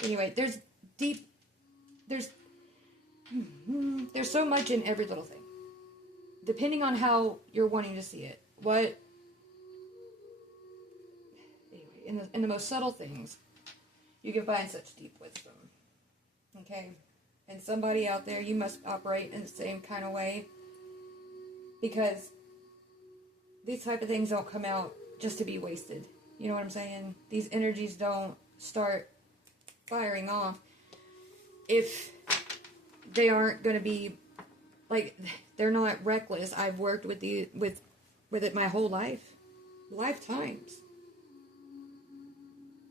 anyway, there's so much in every little thing. Depending on how you're wanting to see it. Anyway, in the most subtle things, you can find such deep wisdom. Okay? And somebody out there, you must operate in the same kind of way. Because these type of things don't come out just to be wasted. You know what I'm saying? These energies don't start firing off if they aren't going to be, like, they're not reckless. I've worked with it my whole lifetimes.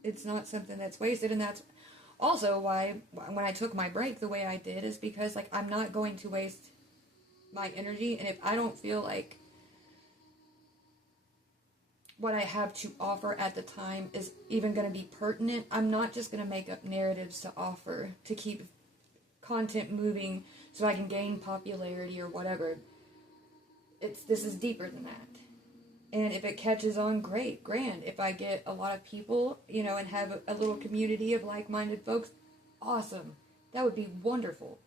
It's not something that's wasted, and that's also why when I took my break the way I did is because, like, I'm not going to waste my energy, and if I don't feel like what I have to offer at the time is even going to be pertinent, I'm not just going to make up narratives to offer to keep content moving so I can gain popularity or whatever. This is deeper than that. And if it catches on, great, grand. If I get a lot of people, you know, and have a little community of like-minded folks, awesome. That would be wonderful.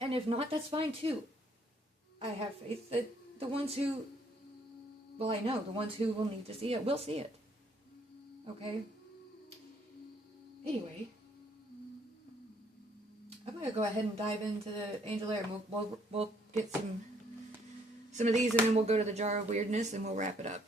And if not, that's fine too. I have faith that the ones who, well, I know the ones who will need to see it will see it. Okay? Anyway, I'm going to go ahead and dive into Angel Air. We'll get some of these, and then we'll go to the jar of weirdness, and we'll wrap it up.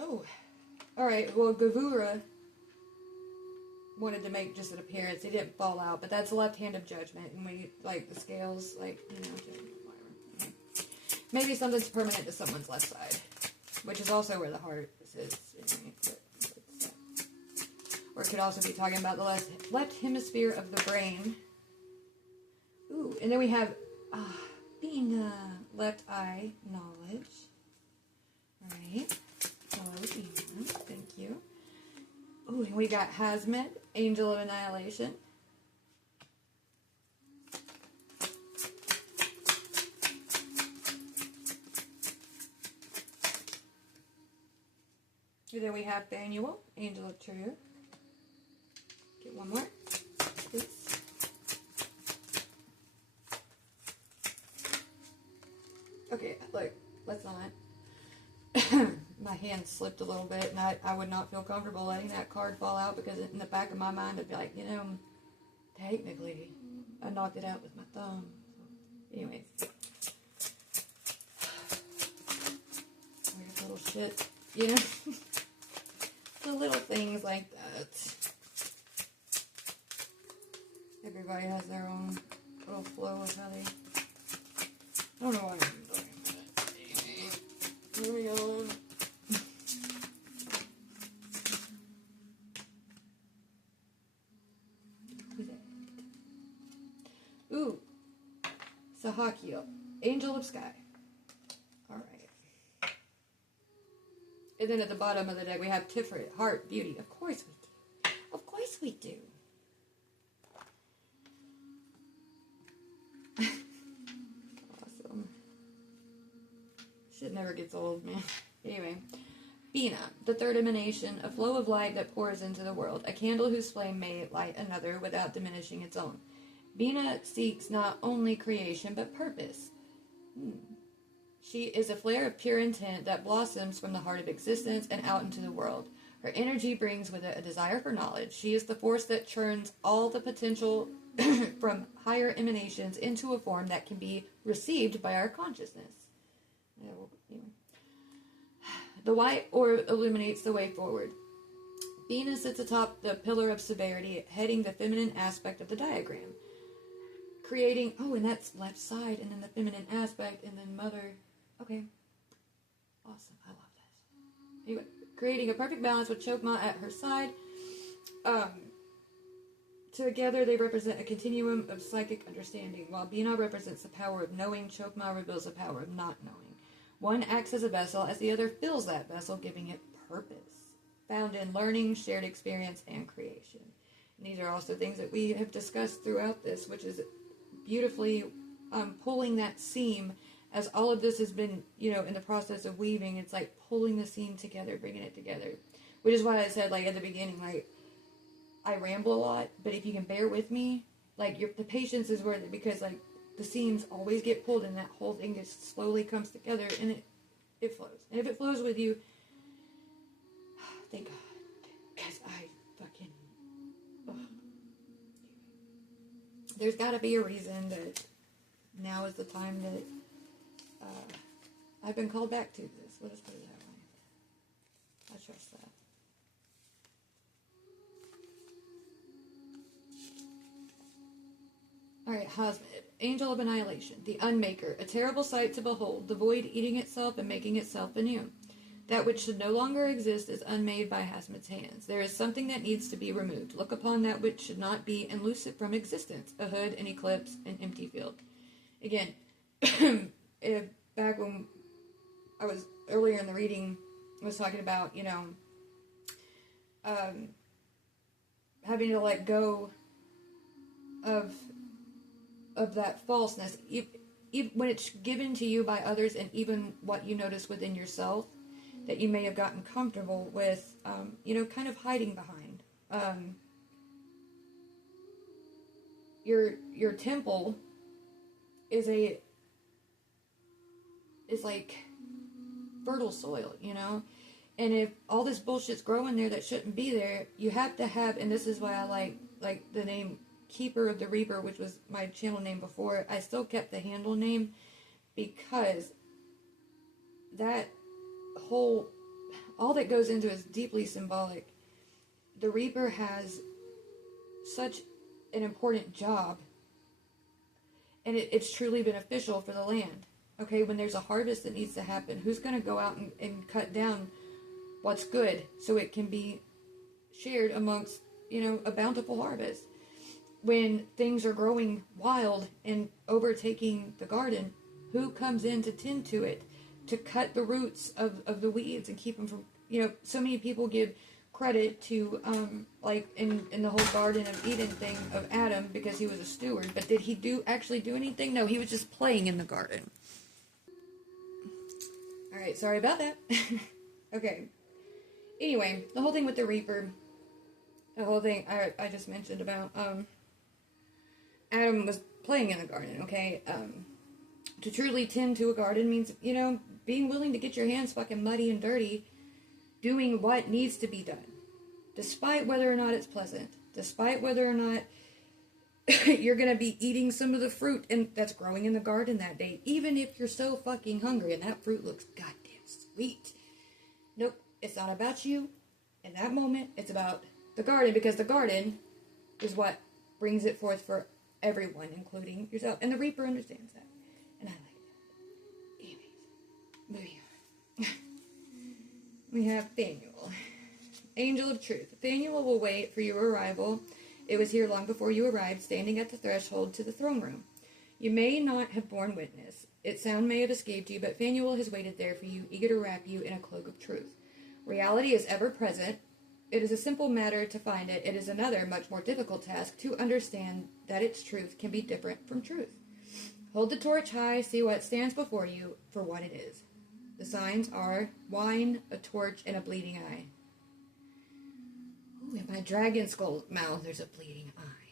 Oh, alright, well, Gavura wanted to make just an appearance. He didn't fall out, but that's the left hand of judgment, and we, like, the scales, like, you know, whatever. Maybe something's permanent to someone's left side, which is also where the heart is, anyway, or it could also be talking about the left hemisphere of the brain. Ooh, and then we have Bina, left eye knowledge. Alright. Hello, Bina. Thank you. Ooh, and we got Hazmet, Angel of Annihilation. And then we have Banuel, Angel of Truth. Get one more, please. Okay, look, let's not. My hand slipped a little bit, and I would not feel comfortable letting that card fall out, because in the back of my mind I'd be like, you know, technically I knocked it out with my thumb. So, anyways. Weird little shit, you know? The little things like that. Everybody has their own little flow of how they... I don't know why I'm doing that. Here we go. Ooh. Sahakio. Angel of Sky. Alright. And then at the bottom of the deck we have Tiferet, Heart, Beauty. Of course we do. Of course we do. Awesome. Shit never gets old, man. Anyway. Bina, the third emanation, a flow of light that pours into the world, a candle whose flame may light another without diminishing its own. Bina seeks not only creation, but purpose. She is a flare of pure intent that blossoms from the heart of existence and out into the world. Her energy brings with it a desire for knowledge. She is the force that churns all the potential from higher emanations into a form that can be received by our consciousness. The white orb illuminates the way forward. Venus sits atop the pillar of severity, heading the feminine aspect of the diagram. Creating, and that's left side, and then the feminine aspect, and then mother. Okay. Awesome. I love this. Anyway, creating a perfect balance with Chokmah at her side. Together they represent a continuum of psychic understanding. While Binah represents the power of knowing, Chokmah reveals the power of not knowing. One acts as a vessel as the other fills that vessel, giving it purpose, found in learning, shared experience, and creation. And these are also things that we have discussed throughout this, which is beautifully pulling that seam as all of this has been, in the process of weaving. It's like pulling the seam together, bringing it together. Which is why I said, at the beginning, I ramble a lot, but if you can bear with me, the patience is worth it, because, the seams always get pulled, and that whole thing just slowly comes together, and it flows. And if it flows with you, thank God, because I fucking, there's got to be a reason that now is the time that I've been called back to this. We'll just put it that way. I trust that. Alright, Hazmid, Angel of Annihilation, the Unmaker, a terrible sight to behold, the void eating itself and making itself anew. That which should no longer exist is unmade by Hazmid's hands. There is something that needs to be removed. Look upon that which should not be and loose it from existence. A hood, an eclipse, an empty field. Again, back when I was earlier in the reading, I was talking about, having to let go of that falseness, even when it's given to you by others, and even what you notice within yourself that you may have gotten comfortable with, kind of hiding behind. Your temple is like fertile soil, and if all this bullshit's growing there that shouldn't be there, you have to have, and this is why I like the name Keeper of the Reaper, which was my channel name before. I still kept the handle name because that all that goes into it is deeply symbolic. The Reaper has such an important job, and it's truly beneficial for the land. Okay, when there's a harvest that needs to happen, who's going to go out and cut down what's good so it can be shared amongst, a bountiful harvest? When things are growing wild and overtaking the garden, who comes in to tend to it, to cut the roots of the weeds and keep them from, so many people give credit to, in the whole Garden of Eden thing of Adam, because he was a steward, but did he actually do anything? No, he was just playing in the garden. Alright, sorry about that. Okay. Anyway, the whole thing with the Reaper, the whole thing I just mentioned about, Adam was playing in the garden, okay? To truly tend to a garden means, being willing to get your hands fucking muddy and dirty, doing what needs to be done. Despite whether or not it's pleasant. Despite whether or not you're going to be eating some of the fruit that's growing in the garden that day. Even if you're so fucking hungry and that fruit looks goddamn sweet. Nope, it's not about you. In that moment, it's about the garden, because the garden is what brings it forth for everyone, including yourself. And the Reaper understands that. And I like that. Anyways, moving on. We have Phanuel, Angel of Truth. Phanuel will wait for your arrival. It was here long before you arrived, standing at the threshold to the throne room. You may not have borne witness. Its sound may have escaped you, but Phanuel has waited there for you, eager to wrap you in a cloak of truth. Reality is ever present. It is a simple matter to find it. It is another, much more difficult task to understand that its truth can be different from truth. Hold the torch high, see what stands before you for what it is. The signs are wine, a torch, and a bleeding eye. Ooh, in my dragon skull mouth, there's a bleeding eye.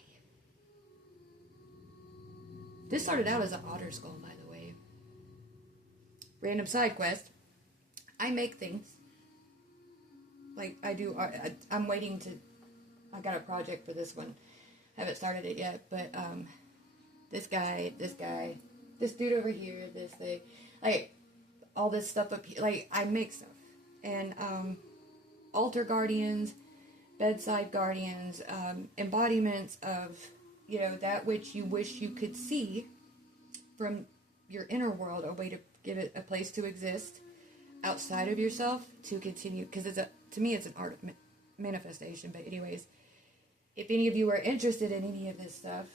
This started out as an otter skull, by the way. Random side quest. I make things. like I do. I'm waiting to. I got a project for this one. Haven't started it yet, but this guy, this dude over here, this thing, like all this stuff up here. Like I make stuff, and altar guardians, bedside guardians, embodiments of, you know, that which you wish you could see from your inner world, a way to give it a place to exist outside of yourself to continue, because to me it's an art of manifestation. But anyways, if any of you are interested in any of this stuff,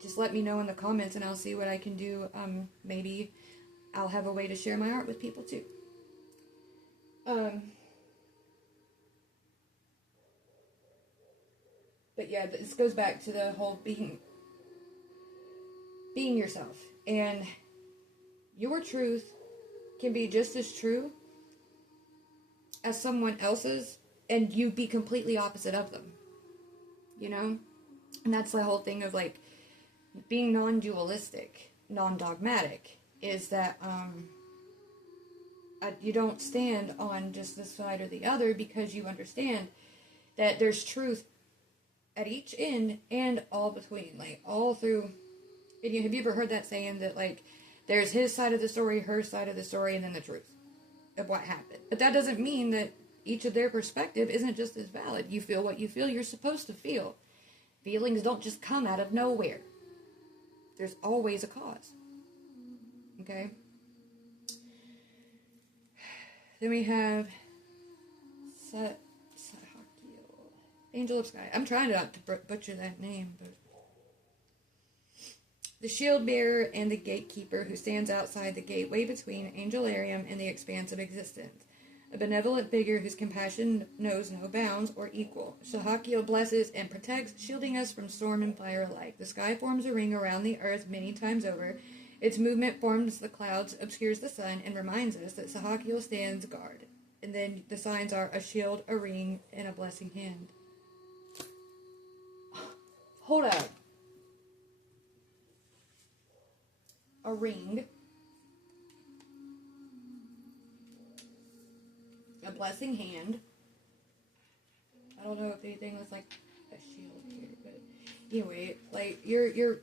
just let me know in the comments and I'll see what I can do. Maybe I'll have a way to share my art with people too. But yeah, this goes back to the whole being yourself. And your truth can be just as true as someone else's, and you be completely opposite of them. You know? And that's the whole thing of like being non-dualistic, non-dogmatic, is that you don't stand on just this side or the other, because you understand that there's truth at each end and all between, like all through. And have you ever heard that saying that like there's his side of the story, her side of the story, and then the truth of what happened? But that doesn't mean that each of their perspective isn't just as valid. You feel what you feel, you're supposed to feel. Feelings don't just come out of nowhere. There's always a cause. Okay? Then we have Angel of Sky. I'm trying not to butcher that name, but the shield bearer and the gatekeeper who stands outside the gateway between Angelarium and the expanse of existence. A benevolent figure whose compassion knows no bounds or equal. Sahakiel blesses and protects, shielding us from storm and fire alike. The sky forms a ring around the earth many times over. Its movement forms the clouds, obscures the sun, and reminds us that Sahakiel stands guard. And then the signs are a shield, a ring, and a blessing hand. Hold up. A ring, a blessing hand. I don't know if anything looks like a shield here, but anyway, like your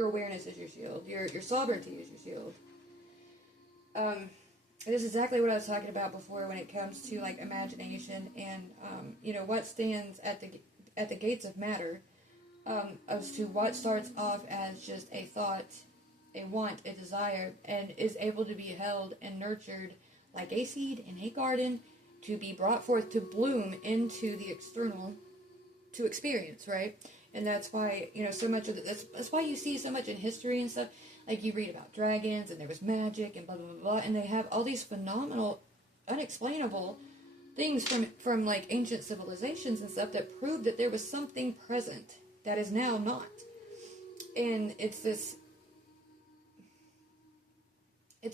awareness is your shield. Your sovereignty is your shield. This is exactly what I was talking about before when it comes to like imagination and you know, what stands at the gates of matter. As to what starts off as just a thought, a want, a desire, and is able to be held and nurtured like a seed in a garden, to be brought forth to bloom into the external, to experience, right? And that's why, you know, so much of that's why you see so much in history and stuff. Like you read about dragons and there was magic and blah blah blah blah, and they have all these phenomenal, unexplainable things from like ancient civilizations and stuff that prove that there was something present that is now not. And it's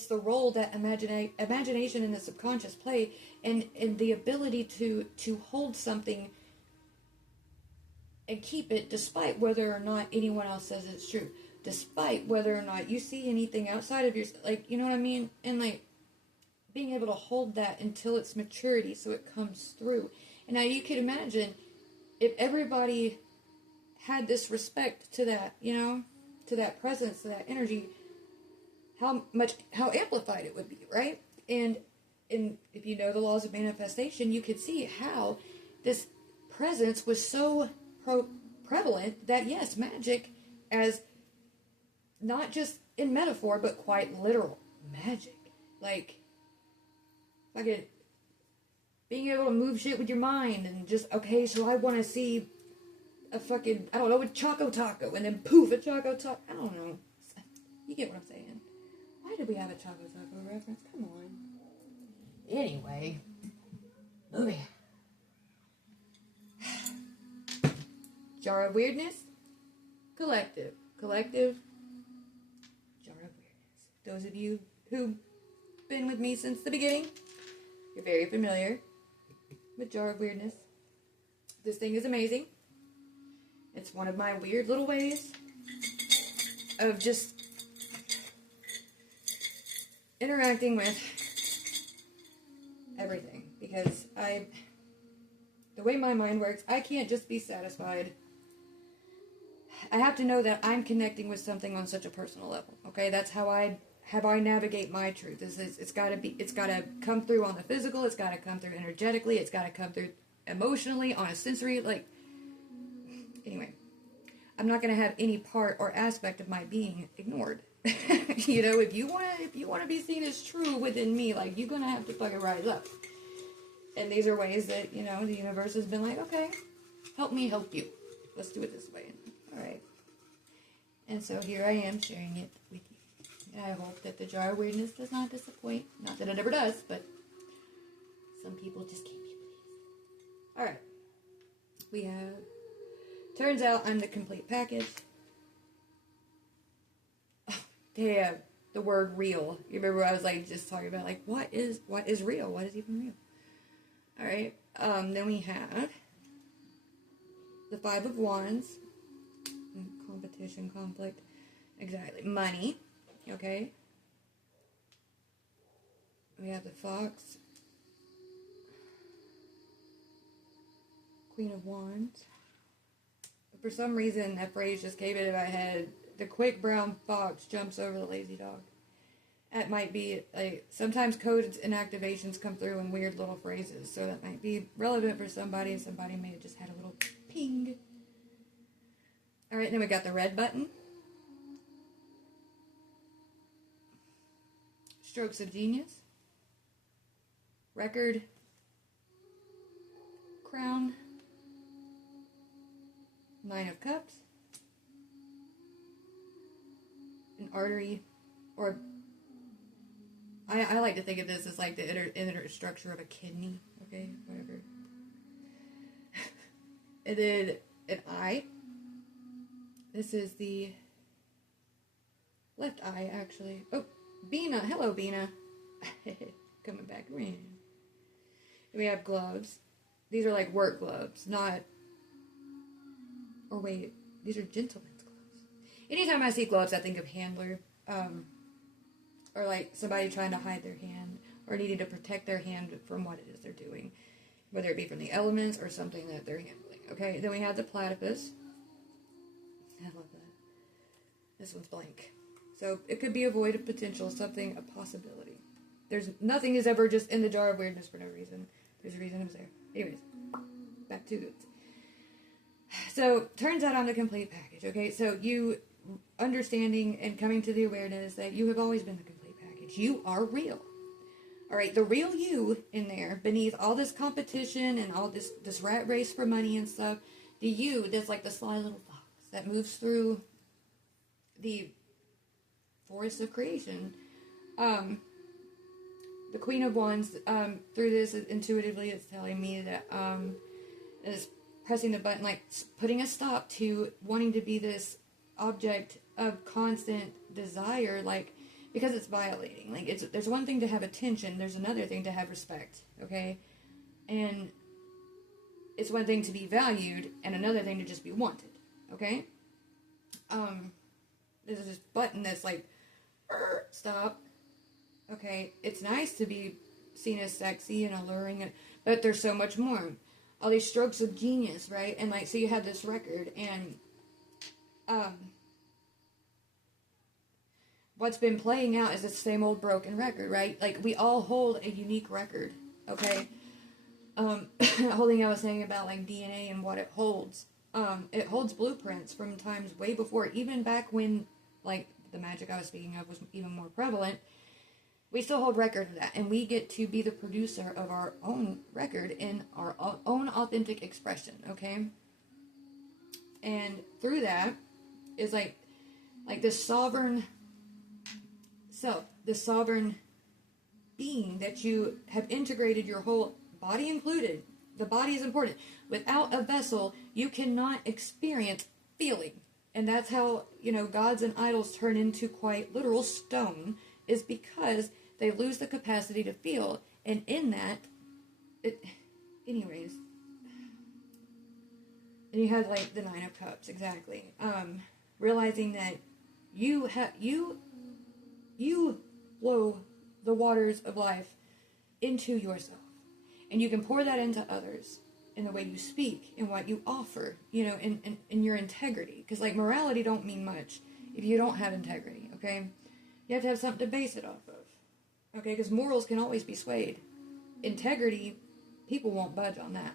the role that imagination and the subconscious play, and the ability to hold something and keep it despite whether or not anyone else says it's true, despite whether or not you see anything outside of yourself, like, you know what I mean? And like being able to hold that until its maturity so it comes through. And now you could imagine if everybody had this respect to that, you know, to that presence, to that energy, how amplified it would be, right? And if you know the laws of manifestation, you could see how this presence was so prevalent that yes, magic, as not just in metaphor but quite literal magic, like fucking being able to move shit with your mind and just, okay, so I want to see a fucking, I don't know, a Choco Taco, and then poof, a Choco Taco. I don't know. You get what I'm saying. Why did we have a Choco Taco reference? Come on. Anyway. Oh yeah. Jar of Weirdness. Collective. Collective. Jar of Weirdness. Those of you who've been with me since the beginning, you're very familiar with Jar of Weirdness. This thing is amazing. It's one of my weird little ways of just interacting with everything, because the way my mind works, I can't just be satisfied. I have to know that I'm connecting with something on such a personal level. Okay, that's how I navigate my truth. It's got to come through on the physical. It's got to come through energetically. It's got to come through emotionally, on a sensory, like. Anyway, I'm not going to have any part or aspect of my being ignored. You know, if you want to be seen as true within me, like, you're going to have to fucking rise up. And these are ways that, you know, the universe has been like, okay, help me help you. Let's do it this way. All right. And so here I am sharing it with you. And I hope that the jar of weirdness does not disappoint. Not that it ever does, but some people just can't be pleased. All right. We have... Turns out I'm the complete package. Oh, yeah, the word real. You remember I was like just talking about like what is real? What is even real? All right. Then we have the Five of Wands. Competition, conflict, exactly. Money. Okay. We have the Fox. Queen of Wands. For some reason, that phrase just came into my head. The quick brown fox jumps over the lazy dog. That might be, like, sometimes codes and activations come through in weird little phrases, so that might be relevant for somebody, and somebody may have just had a little ping. Alright, then we got the red button. Strokes of Genius. Record. Crown. Nine of Cups, an artery, or I like to think of this as like the inner structure of a kidney, okay, whatever. And then an eye. This is the left eye, actually. Oh, Bina, hello Bina. Coming back around. We have gloves. These are like work gloves, not... Or wait, these are gentlemen's gloves. Anytime I see gloves, I think of handler. Or like somebody trying to hide their hand. Or needing to protect their hand from what it is they're doing. Whether it be from the elements or something that they're handling. Okay, then we have the platypus. I love that. This one's blank. So it could be a void of potential, something, a possibility. Nothing is ever just in the jar of weirdness for no reason. There's a reason it was there. Anyways, back to it. So, turns out I'm the complete package, okay? So, you understanding and coming to the awareness that you have always been the complete package. You are real. Alright, the real you in there, beneath all this competition and all this rat race for money and stuff, the you that's like the sly little fox that moves through the forest of creation. The Queen of Wands, through this, intuitively, it's telling me that, is pressing the button, like putting a stop to wanting to be this object of constant desire, like, because it's violating. Like, there's one thing to have attention, there's another thing to have respect, okay? And it's one thing to be valued, and another thing to just be wanted, okay? There's this button that's like, stop. Okay, it's nice to be seen as sexy and alluring, but there's so much more. All these strokes of genius, right? And like, so you have this record, and what's been playing out is the same old broken record, right? Like, we all hold a unique record, okay? Holding, I was saying about like DNA and what it holds. It holds blueprints from times way before, even back when like the magic I was speaking of was even more prevalent. We still hold record of that, and we get to be the producer of our own record in our own authentic expression, okay? And through that is like this sovereign self, this sovereign being that you have integrated your whole body included. The body is important. Without a vessel, you cannot experience feeling. And that's how, you know, gods and idols turn into quite literal stone, is because they lose the capacity to feel. And in that, anyways. And you have like the Nine of Cups, exactly. Realizing that you flow the waters of life into yourself. And you can pour that into others in the way you speak, in what you offer, you know, in your integrity. Because, like, morality don't mean much if you don't have integrity, okay? You have to have something to base it off of, okay? Because morals can always be swayed. Integrity, people won't budge on that.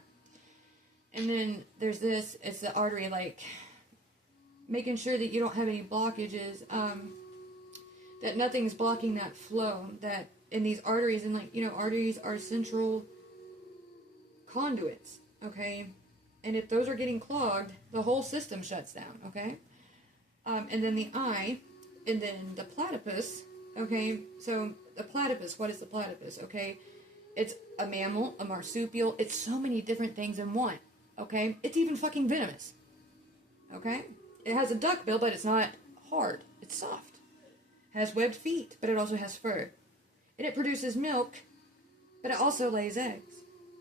And then there's this, it's the artery, like, making sure that you don't have any blockages, that nothing's blocking that flow, that in these arteries, and, like, you know, arteries are central conduits, okay? And if those are getting clogged, the whole system shuts down, okay? And then the eye, and then the platypus, okay? So the platypus, what is the platypus, okay? It's a mammal, a marsupial, it's so many different things in one, okay? It's even fucking venomous, okay? It has a duck bill, but it's not hard, it's soft. It has webbed feet, but it also has fur. And it produces milk, but it also lays eggs.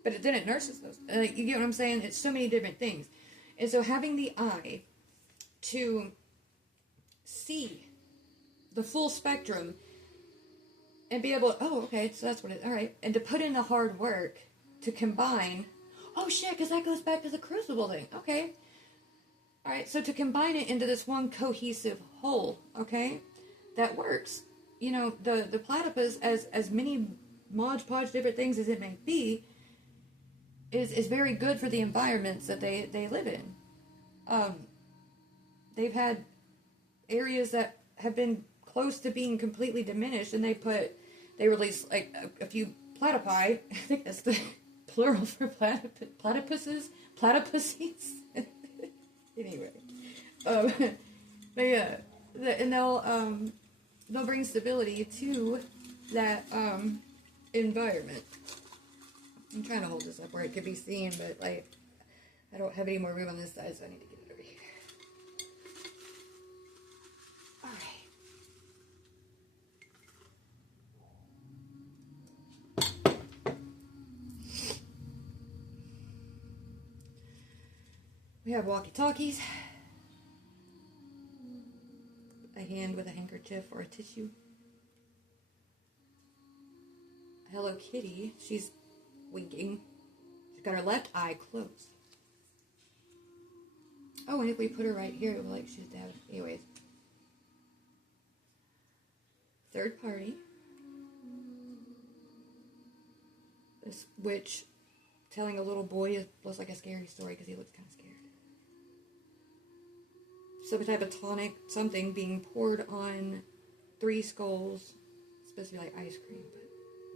But then it nurses those. You get what I'm saying? It's so many different things. And so having the eye to see the full spectrum and be able to, oh, okay, so that's what it is. All right. And to put in the hard work to combine, oh, shit, because that goes back to the crucible thing. Okay. All right. So to combine it into this one cohesive whole, okay, that works. You know, the platypus, as many Mod Podge different things as it may be, is very good for the environments that they live in. They've had areas that have been close to being completely diminished, and they release like a few platypi. I think that's the plural for platypuses. Anyway, and they'll bring stability to that environment. I'm trying to hold this up where it could be seen, but like I don't have any more room on this side, so I need to get it over here. Alright. We have walkie-talkies. A hand with a handkerchief or a tissue. Hello Kitty. She's winking. She's got her left eye closed. Oh, and if we put her right here, it will like she's dead. Anyways. Third party. This witch telling a little boy looks like a scary story because he looks kind of scared. Some type of tonic, something being poured on 3 skulls. It's supposed to be like ice cream, but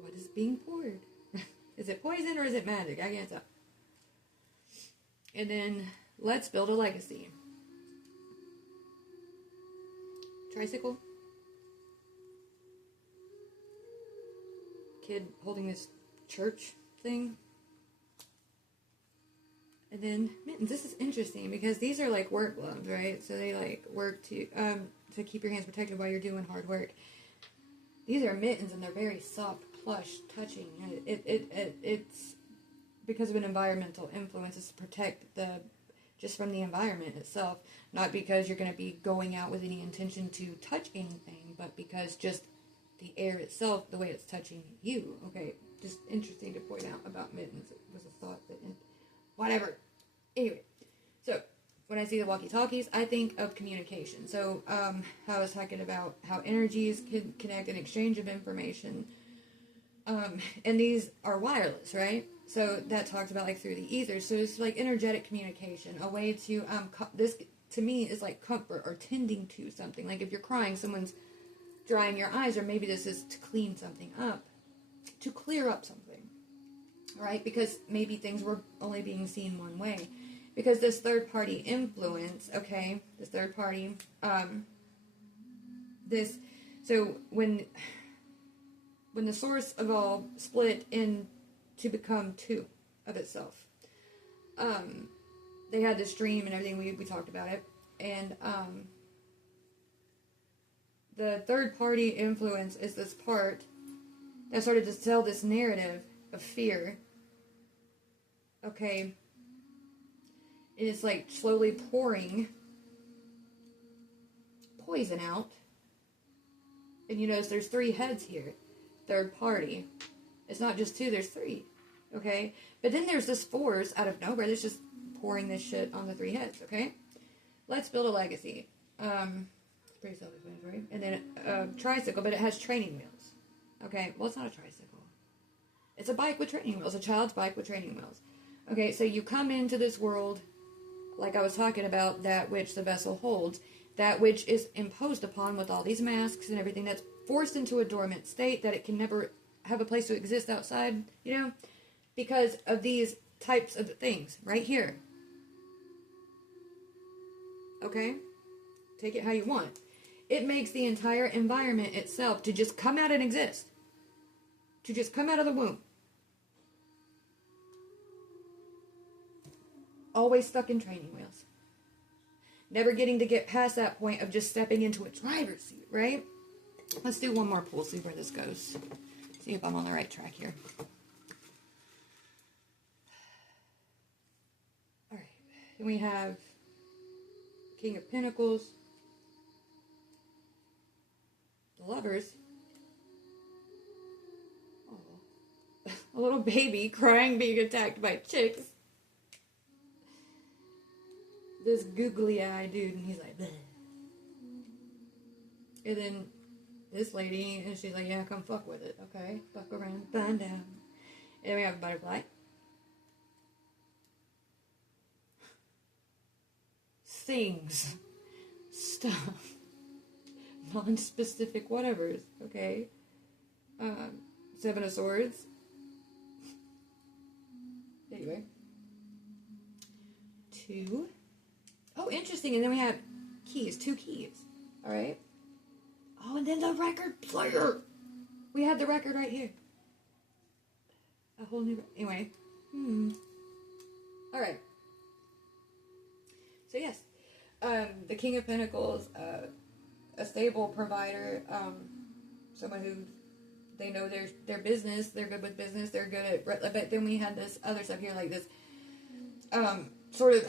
what is being poured? Is it poison or is it magic? I can't tell. And then, let's build a legacy. Tricycle. Kid holding this church thing. And then mittens. This is interesting because these are like work gloves, right? So they like work to keep your hands protected while you're doing hard work. These are mittens and they're very soft, plush, touching. It's because of an environmental influence. It's to protect just from the environment itself. Not because you're going to be going out with any intention to touch anything, but because just the air itself, the way it's touching you. Okay, just interesting to point out about mittens. It was a thought that... whatever. Anyway, so when I see the walkie-talkies, I think of communication. So I was talking about how energies can connect and exchange of information. And these are wireless, right? So that talks about like through the ether. So it's like energetic communication, a way to, this to me is like comfort or tending to something. Like if you're crying, someone's drying your eyes, or maybe this is to clean something up, to clear up something, right? Because maybe things were only being seen one way. Because this third party influence, okay, this third party, so when the source of all split in to become 2 of itself, they had this dream and everything, we talked about it, and the third party influence is this part that started to sell this narrative of fear, okay. It's like slowly pouring poison out. And you notice there's 3 heads here. third party. It's not just two, there's three. Okay? But then there's this force out of nowhere that's just pouring this shit on the three heads. Okay? Let's build a legacy. It's pretty self-explanatory. And then a tricycle, but it has training wheels. Okay? Well, it's not a tricycle. It's a bike with training wheels. A child's bike with training wheels. Okay, so you come into this world, like I was talking about, that which the vessel holds, that which is imposed upon with all these masks and everything, that's forced into a dormant state, that it can never have a place to exist outside, you know, because of these types of things right here. Okay? Take it how you want. It makes the entire environment itself to just come out and exist. To just come out of the womb. Always stuck in training wheels. Never getting to get past that point of just stepping into a driver's seat, right? Let's do one more pull, see where this goes. See if I'm on the right track here. Alright. Then we have King of Pentacles. The Lovers. Oh. A little baby crying being attacked by chicks. This googly-eyed dude, and he's like, bleh. And then this lady, and she's like, yeah, come fuck with it, okay? Fuck around, find out. And then we have a butterfly. Things. Stuff. Non-specific whatevers, okay? Seven of Swords. Anyway. 2. Oh, interesting. And then we have keys. 2 keys. Alright? Oh, and then the record player. We have the record right here. A whole new... Anyway. Alright. So, yes. The King of Pentacles, a stable provider, someone who... They know their business, they're good with business, they're good at... But then we had this other stuff here, like this... sort of...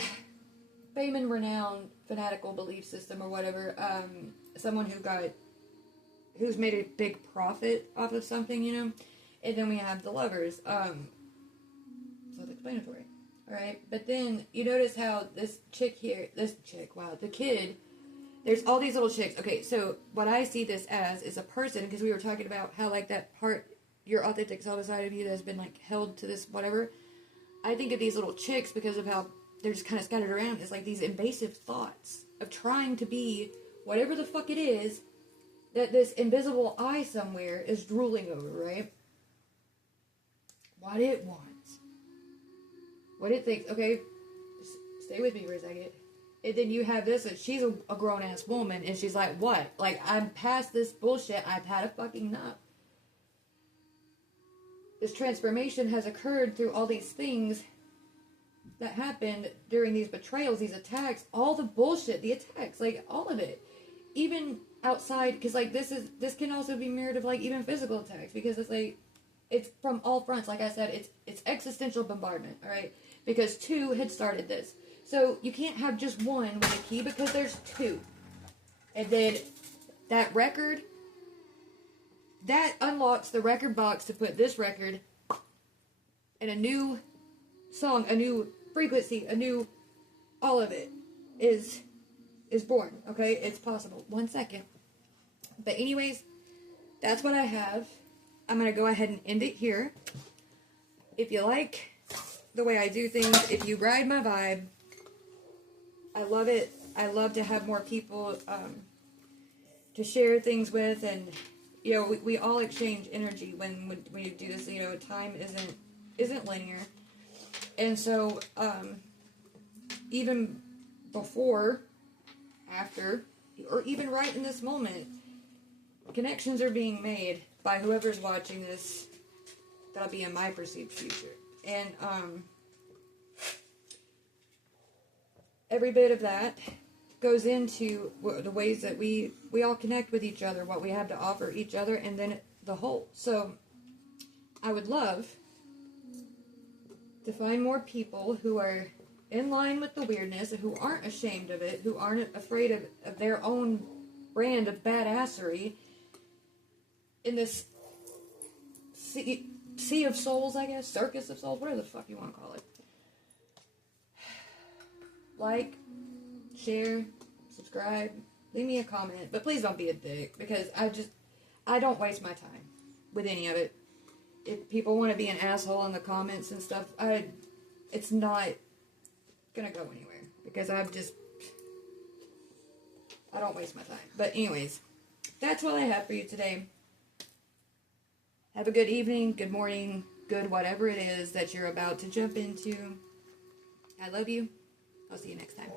fame and renown, fanatical belief system or whatever, someone who's made a big profit off of something, you know, and then we have the Lovers, self-explanatory, alright, but then you notice how the kid, there's all these little chicks. Okay, so what I see this as is a person, because we were talking about how, like, that part, your authentic self side of you that has been, like, held to this whatever. I think of these little chicks because of how they're just kind of scattered around. It's like these invasive thoughts of trying to be whatever the fuck it is that this invisible eye somewhere is drooling over, right? What it wants. What it thinks. Okay, stay with me for a second. And then you have this, and she's a grown-ass woman, and she's like, what? Like, I'm past this bullshit. I've had a fucking nut. This transformation has occurred through all these things that happened during these betrayals, these attacks, all the bullshit, the attacks, like, all of it. Even outside, because, like, this can also be mirrored of, like, even physical attacks, because it's, like, it's from all fronts. Like I said, it's existential bombardment, alright? Because 2 had started this. So, you can't have just one with a key, because there's 2. And then, that record, that unlocks the record box to put this record in a new song, a new frequency, a new, all of it is born, okay? It's possible. 1 second. But anyways, that's what I have. I'm going to go ahead and end it here. If you like the way I do things, if you ride my vibe, I love it. I love to have more people to share things with, and, you know, we all exchange energy when you do this. You know, time isn't linear. And so, even before, after, or even right in this moment, connections are being made by whoever's watching this that'll be in my perceived future. And, every bit of that goes into the ways that we all connect with each other, what we have to offer each other, and then the whole. So, I would love to find more people who are in line with the weirdness, and who aren't ashamed of it, who aren't afraid of their own brand of badassery in this sea of souls, I guess. Circus of souls. Whatever the fuck you want to call it. Like, share, subscribe, leave me a comment. But please don't be a dick. Because I don't waste my time with any of it. If people want to be an asshole in the comments and stuff, it's not gonna go anywhere. Because I don't waste my time. But anyways, that's all I have for you today. Have a good evening, good morning, good whatever it is that you're about to jump into. I love you. I'll see you next time.